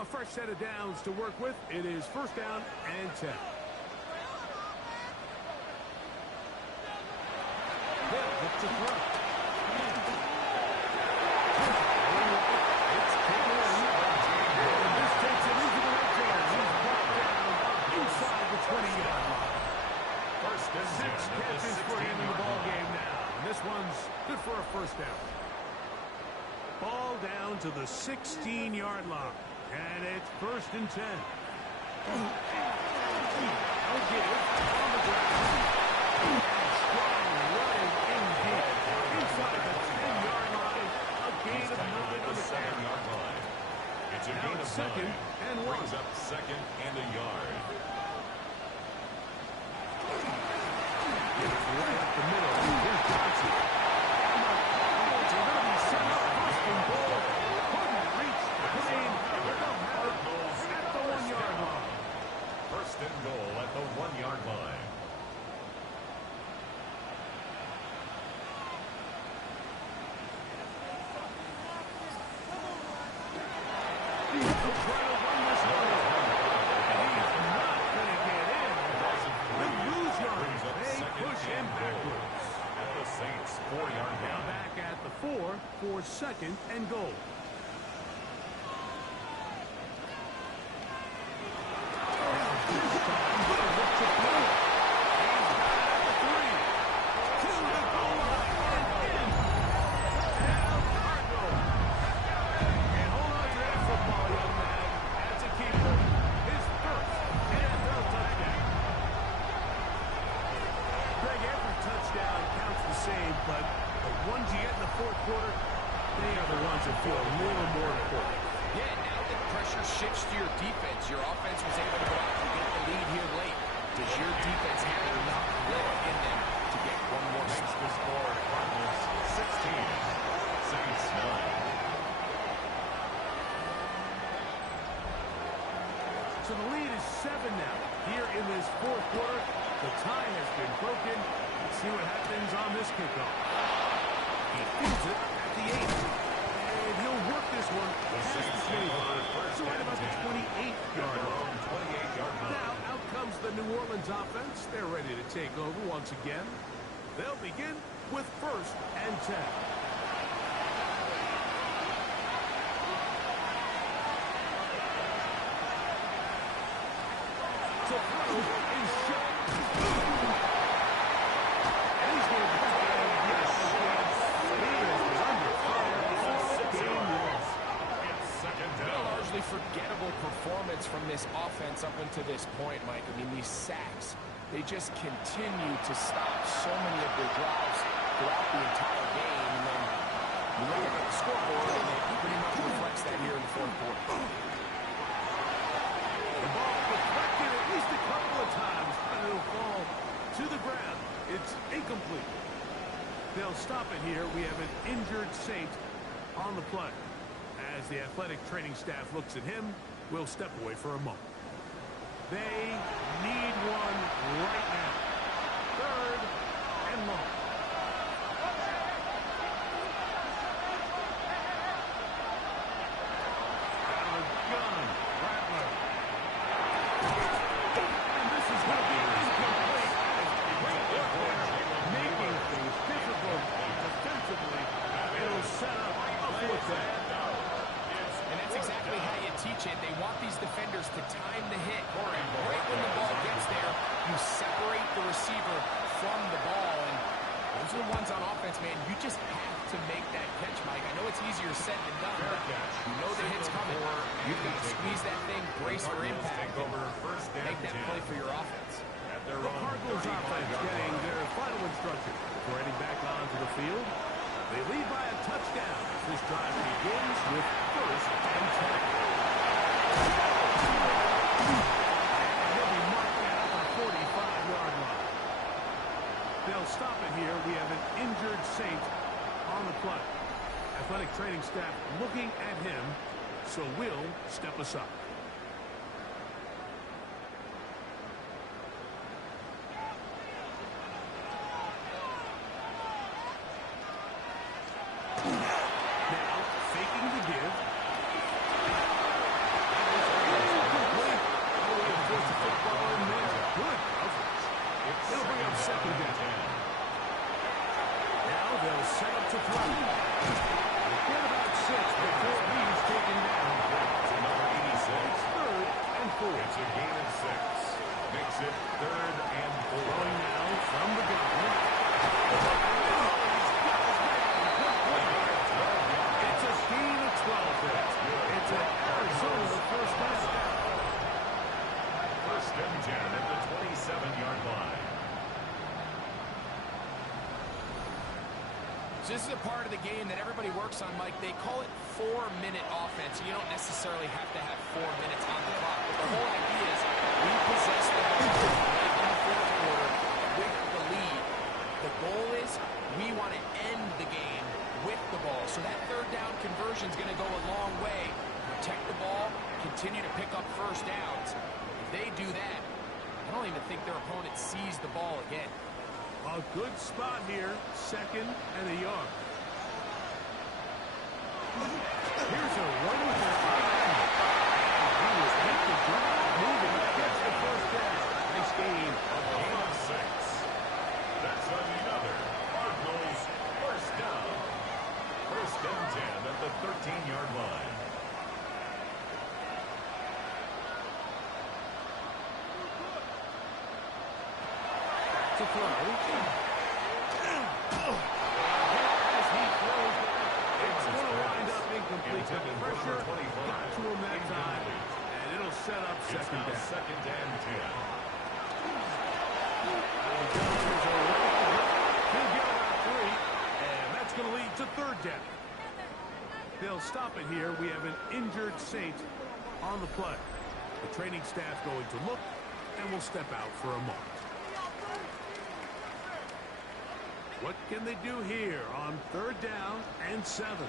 A fresh set of downs to work with. It is 1st down and 10. They'll look to throw. It's taken in. And this takes it into the red zone. He's brought down inside the 20-yard line. 1st and 10 6 at the catches for him in the 16-yard ball line. game now. And this one's good for a 1st down. Ball down to the 16-yard line. And it's 1st and 10. I'll give on the ground. Strong running indeed. Inside the 10-yard line. A gain of 9 on the carry. 7-yard line. It's a Now gain of it's 2nd 9. and 1. Brings up 2nd and a yard. It's right up the middle. Here's Johnson. Cardinals are going to be set up 1st and goal. Couldn't reach the plane. They're going to have it at the 1-yard line. 1st and goal at the 1-yard line. He'll try to run this one in. And he's not going to get in. He'll lose yards. They push him backwards. At the Saints' 4-yard Now line. back at the 4 for 2nd and goal. But the ones you get in the 4th quarter, they are the ones that feel more and more important. Yeah, now that pressure shifts to your defense, your offense was able to go out and get the lead here late. Does your defense have enough grit in them to get one more Makes stop? the score Cardinals 16, Saints 9. So the lead is 7 now. Here in this 4th quarter, the tie has been broken. Let's see what happens on this kickoff. He fields it at the 8. And he'll work this one. The Saints So right about the 28-yard line. 28-yard line. Now out comes the New Orleans offense. They're ready to take over once again. They'll begin with 1st and 10. To throw is shot. And he's going to put that in. Yes, he is under fire all game long. It's second A down. largely forgettable performance from this offense up until this point, Mike. I mean, these sacks, they just continue to stop so many of their drives throughout the entire game. And then you look at the scoreboard, and it pretty much reflects that here in the fourth quarter. The ball deflected at least a couple of times, but it'll fall to the ground. It's incomplete. They'll stop it here. We have an injured Saint on the play. As the athletic training staff looks at him, we'll step away for a moment. They need one right now. Third and long. Out of the gun, Rattler. And this is going to be incomplete. Great work there, making things difficult defensively. It'll set up a fourth down. And that's exactly how you teach it. They want these defenders to time the hit. Right when the ball gets there, you separate the receiver from the ball. And those are the ones on offense, man. You just have to make that catch, Mike. I know it's easier said than done, but you know the hit's coming. You've got to squeeze that thing, brace for impact, and make that play for your offense. The Cardinals offense getting their final instruction before heading back onto the field. They lead by a touchdown. This drive begins with first and 10. And he'll be marked down at the 45-yard line. They'll stop it here. We have an injured Saint on the play. Athletic training staff looking at him, so we'll step aside. Now, faking the give. Good coverage. It'll bring up second down. Now they'll set up to throw. Get about 6 before he's taken down. To number 86. It's third and 4. It's a gain of 6. Makes it third and 4. Throwing now from the gun. It's a gain of 12 there. It's an Arizona first down. First and 10 at the 27-yard line. So this is a part of the game that everybody works on, Mike. They call it 4-minute offense. You don't necessarily have to have 4 minutes on the clock. But the whole idea is we possess the ball late in the fourth quarter with the lead. The goal is we want to end the game with the ball. So that third down conversion is going to go a long way. Protect the ball, continue to pick up first downs. If they do that, I don't even think their opponent sees the ball again. A good spot here, second and a yard. Here's a run with the he was hit the drive, moving, gets the first down. Nice gain. A gain of 6. That's another Cardinals first down. First and 10 at the 13-yard line. To throw. As he throws, it's going to wind up incomplete. The pressure got to him that time, and it'll set up It's second now down. second and 10. He'll get about 3, and that's going to lead to third down. They'll stop it here. We have an injured Saint on the play. The training staff going to look, and we'll step out for a moment. What can they do here on third down and 7?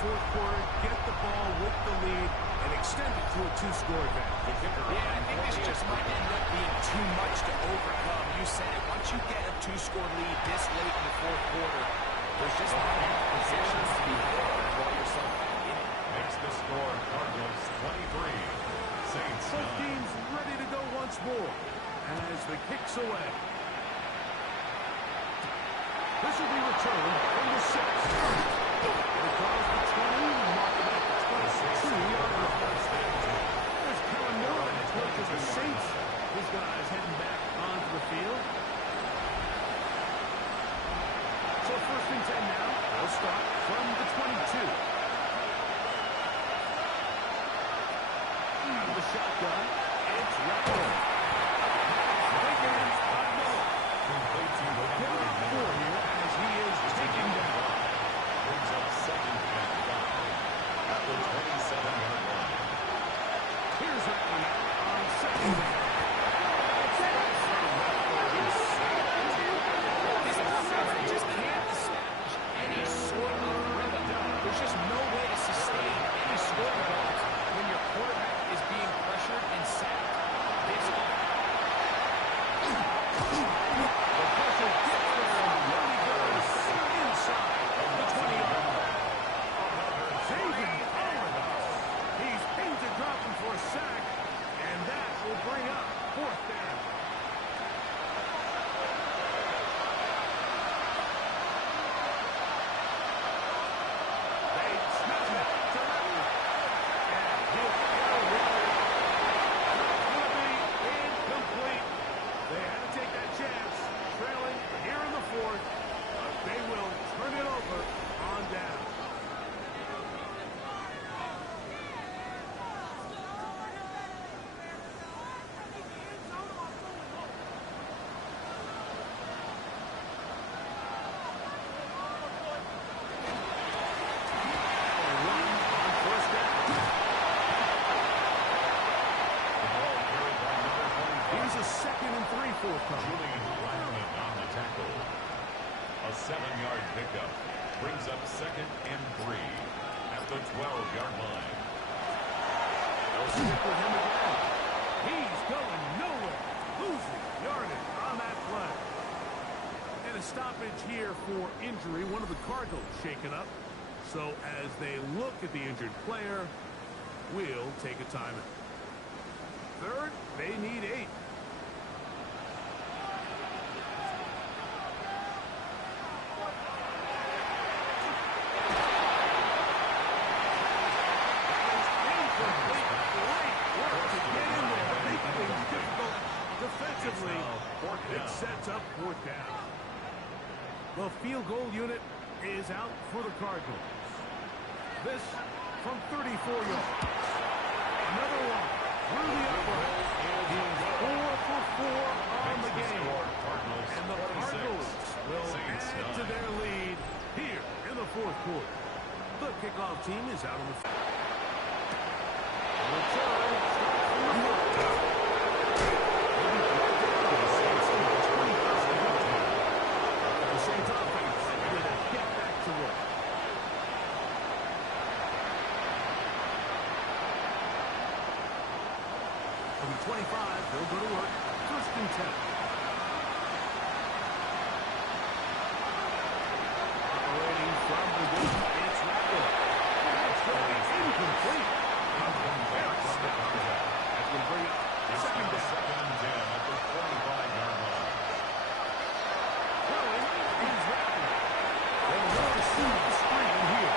Fourth quarter, get the ball with the lead, and extend it to a 2-score advantage. Yeah, I think this just might end up being too much to overcome. You said it. Once you get a 2-score lead this late in the fourth quarter, There's just not enough positions to be had to draw yourself back in it. Makes the score Cardinals 23, Saints Both 9. teams ready to go once more as the kick's away. This will be returned from the 6. Across the 20, marking at the 22-yard line. There's Kellen Moore, coach of the Saints. His guys heading back onto the field. So 1st and 10 now. They'll start from the 22. Out of the shotgun, it's Rattler. Complete to the Give it up for here as he is taken down. brings up 2nd and 5 at the 27-yard line. Here's Rattler now on 2nd down. This offense just can't establish any sort of rhythm. There's just no way to sustain any scoring goals when your quarterback is being pressured and sacked this often. The pressure gets there and really goes inside the 20-yard line. David Owen. He's painted dropping for a sack, and that will bring up 4th down. They snap it to Rattler. And he'll get away. It's going to be incomplete. They had to take that chance, trailing here in the 4th, but they will turn it over on down. A run on 1st down. The ball carried by number 25. Here's a 2nd and 3 forthcoming. Julian Blackman on the tackle. A 7-yard pickup brings up 2nd and 3 at the 12-yard line. They'll stick with him again. He's going nowhere. Losing yardage on that play. And a stoppage here for injury. One of the Cardinals shaken up. So as they look at the injured player, we'll take a timeout. 3rd, they need 8. Incomplete. Great work to get in there, making things difficult defensively. It sets up 4th down. The field goal unit is out for the Cardinals. This from 34 yards. Another one through the upright. He's 4 for 4 on the game. And the Cardinals will add to their lead here in the 4th quarter. The kickoff team is out on the field. Return starts from the 4th. The Saints offense ready to get back to work. From the 25, they'll go to work. 1st and 10. Operating from the gun, it's Rattler. That's going to be incomplete. That's going to bring up the 2nd down. 2nd and 10 at the 45-yard line. Throwing is Rattler. They'll run the screen here.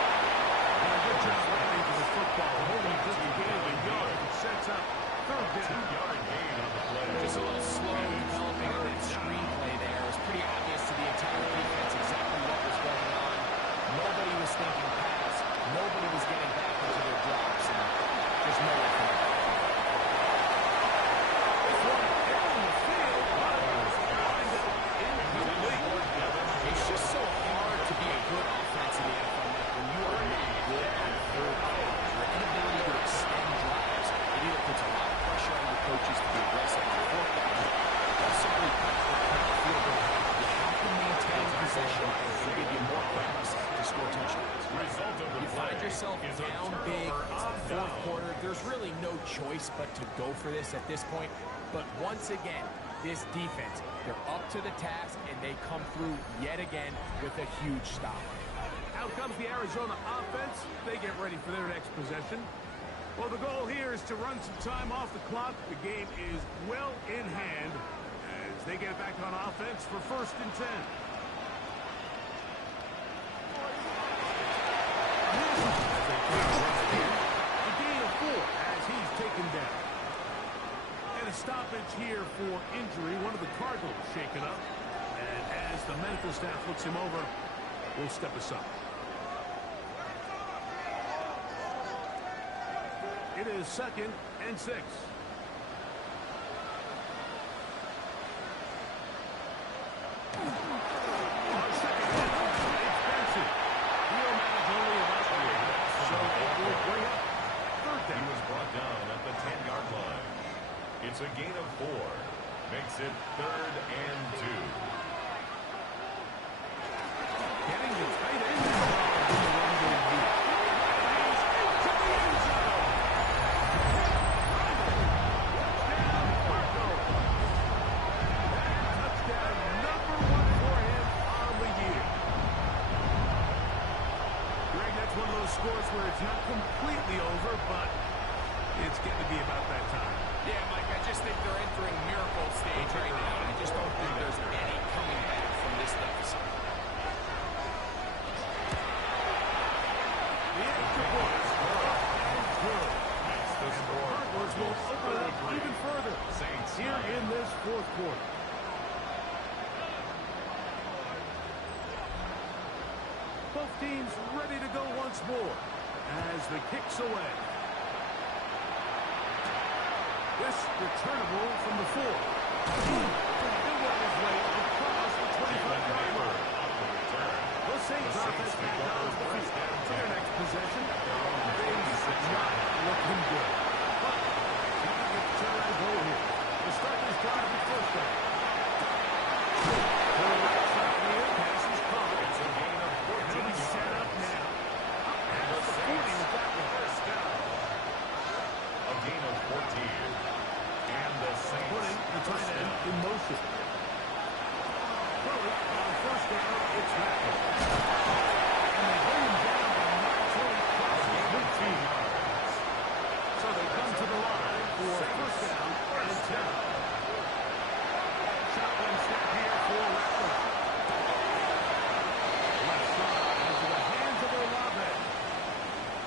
And a good job running to the football. Holding just a gain of a yard. It sets up 3rd down. 2-yard gain on the play. Just a little slow developing on that screenplay there. It was pretty obvious to the entire defense exactly what was going on. Nobody was thinking pass. Nobody was getting back into their drops. And just no way for them. This one down the field. Lined up incomplete. It's just so hard to be a good offense in the NFL when you are not good on 3rd down. Your inability to extend drives, it either puts a lot of pressure on your coaches to be aggressive on 4th down, or simply cut the field goal. You have to maintain possession to give you more points to score touchdowns. Result of the You play find yourself is a down big, turnover it's on the 4th down. quarter. There's really no choice but to go for this at this point. But once again, this defense, they're up to the task, and they come through yet again with a huge stop. Out comes the Arizona offense. They get ready for their next possession. Well, the goal here is to run some time off the clock. The game is well in hand as they get back on offense for 1st and 10. A gain of 4 as he's taken down. And a stoppage here for injury. One of the Cardinals shaken up. And as the medical staff looks him over, we'll step aside. It is 2nd and 6. On 2nd down, it's Benson. He'll manage only about 3. So it will bring up 3rd down. He was brought down at the 10-yard line. It's a gain of 4. Makes it 3rd and 2. Getting the tight end involved in the run game here. He's into the end zone. Touchdown, Cardinals. Touchdown number 1 for him on the year. Greg, that's one of those scores where it's not completely over, but it's getting to be about that time. Yeah, Mike, I just think they're entering miracle stage right now. I just don't think there's any coming back from this deficit. The extra point is good. The Cardinals will open it up even further here in this 4th quarter. Both teams ready to go once more as the kick's away. This returnable from the 4. He'll work his way across the 25-yard line. The Saints offense back on the field for their next possession. Things not looking good. But he can get the turnaround goal here. To start this drive with 1st down. To the right side here, pass is caught. It's a gain of 14. He'll be set up now. And the 40 with that one. First down. A gain of 14. And the Saints Putting the tight end in motion. Curry on 1st down, it's Rattler. And they bring him down by not until he crosses midfield. So they come to the line for 1st down and 10. Shotgun snap here for Rattler. Left side into the hands of Olave.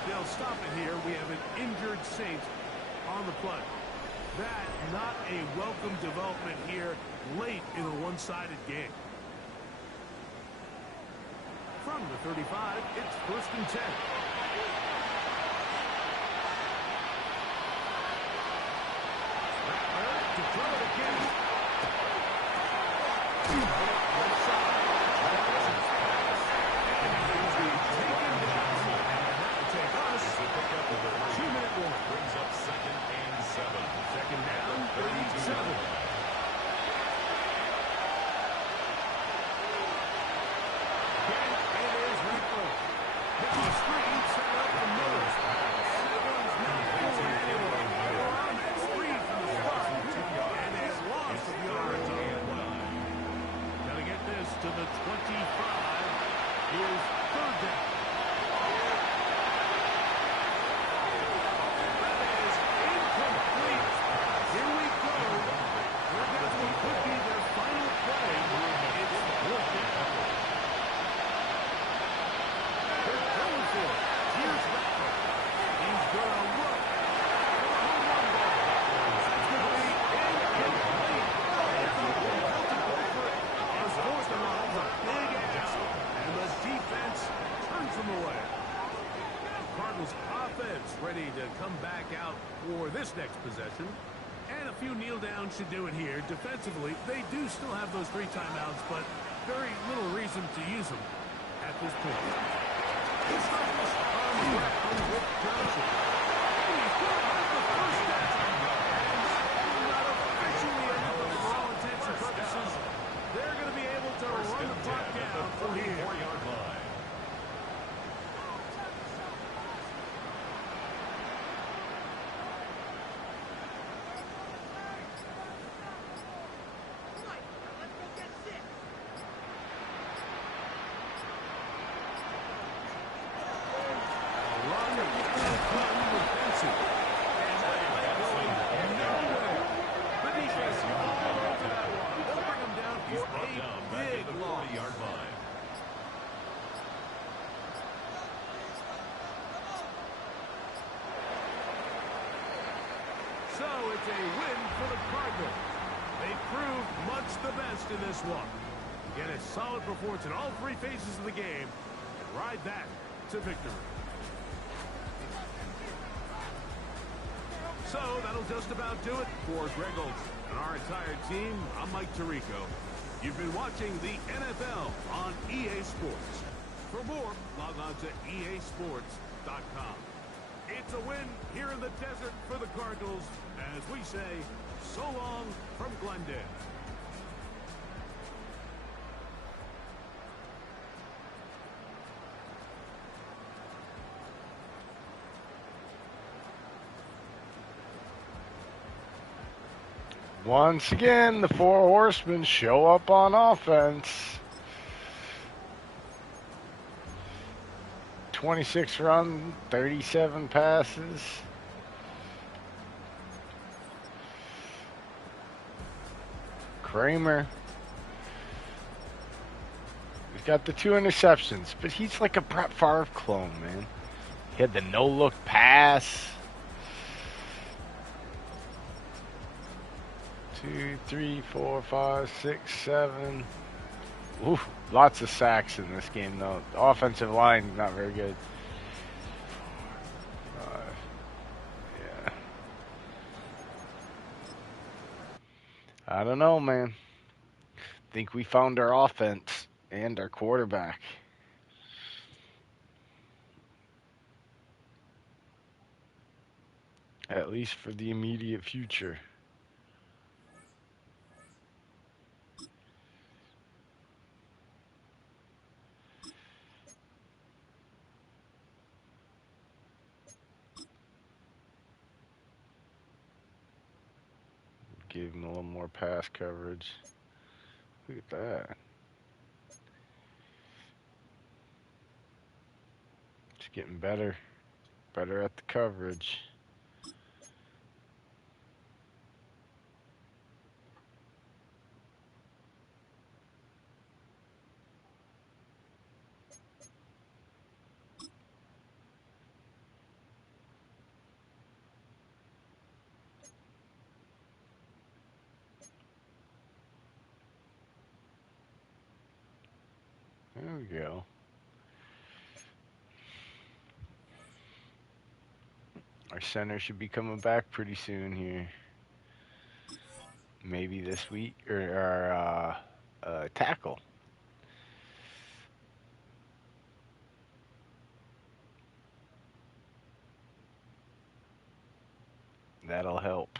They'll stop it here. We have an injured Saint on the play. That not a welcome development here late in a one-sided game. From the 35, it's 1st and 10. Rattler to throw it again. Left side. And he's being taken down. And that will take us to a 2-minute warning. brings up 2nd and 7. 2nd down, 37. To the 25 is 3rd down. That is incomplete. Here we go. We're going to what could be their final play. It's 4th down. They're going for it. Here's Rattler. He's going to look for a home run ball. That's going to be incomplete. Fourth and long, a big ask, and the defense turns them away. Cardinals offense ready to come back out for this next possession. And a few kneel downs should do it here. Defensively, they do still have those 3 timeouts, but very little reason to use them at this point. This on the ground with Johnson. He's going to have the 1st down. And not officially enough for all intents and purposes. They're going to be able to run the clock down from here. 4-yard line. So it's a win for the Cardinals. They proved much the best in this one. Get a solid performance in all three phases of the game and ride that to victory. So that'll just about do it for Greg Olson and our entire team. I'm Mike Tirico. You've been watching the NFL on EA Sports. For more, log on to easports.com. It's a win here in the desert for the Cardinals as we say, so long from Glendale. Once again, the Four Horsemen show up on offense. 26 runs, 37 passes. Kramer. He's got the 2 interceptions, but he's like a Brett Favre clone, man. He had the no-look pass. 2, 3, 4, 5, 6, 7. Ooh, lots of sacks in this game, though. The offensive line, not very good. 4, 5, yeah. I don't know, man. Think we found our offense and our quarterback. At least for the immediate future. Give him a little more pass coverage. Look at that. It's getting better. Better at the coverage. There we go. Our center should be coming back pretty soon here. Maybe this week, or our tackle. That'll help.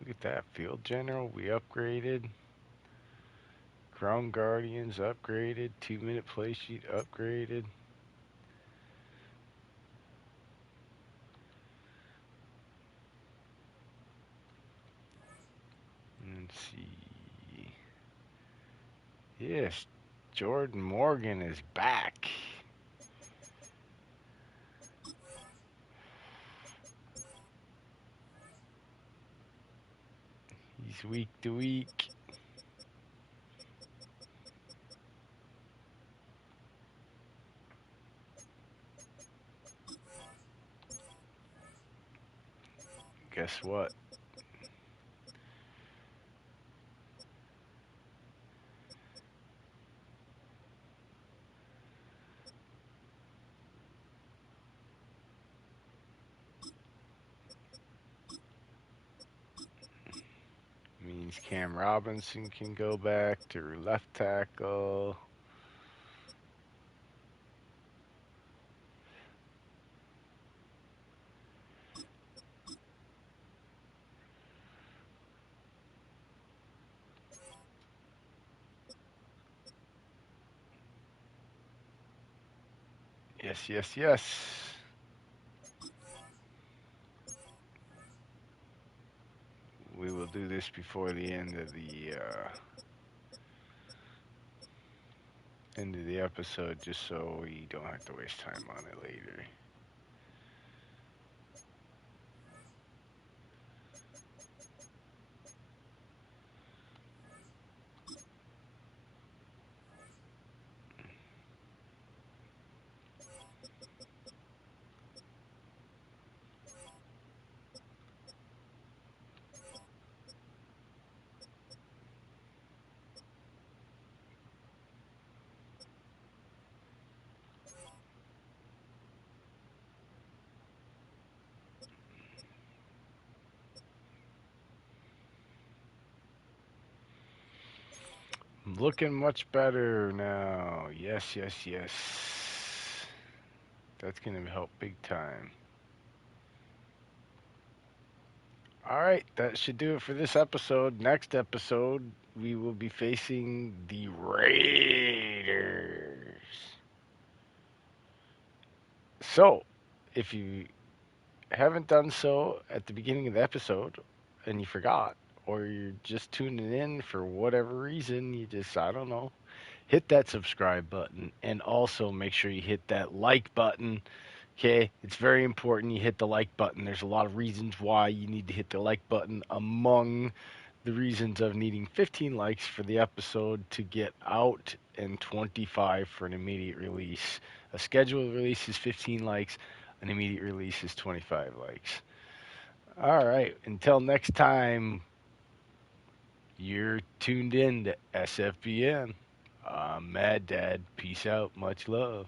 Look at that. Field General, we upgraded. Ground Guardians upgraded. 2-minute play sheet upgraded. Let's see. Yes, Jordan Morgan is back. He's week to week. Guess what? Means Cam Robinson can go back to left tackle. Yes, yes, yes. We will do this before the end of the episode, just so we don't have to waste time on it later. Looking much better now. Yes, yes, yes. That's going to help big time. All right, that should do it for this episode. Next episode, we will be facing the Raiders. So, if you haven't done so at the beginning of the episode and you forgot, or you're just tuning in for whatever reason, you just, I don't know, hit that subscribe button and also make sure you hit that like button. Okay, it's very important you hit the like button. There's a lot of reasons why you need to hit the like button. Among the reasons of needing 15 likes for the episode to get out and 25 for an immediate release. A scheduled release is 15 likes, an immediate release is 25 likes. All right, until next time, you're tuned in to SFBN. I'm Mad Dad. Peace out. Much love.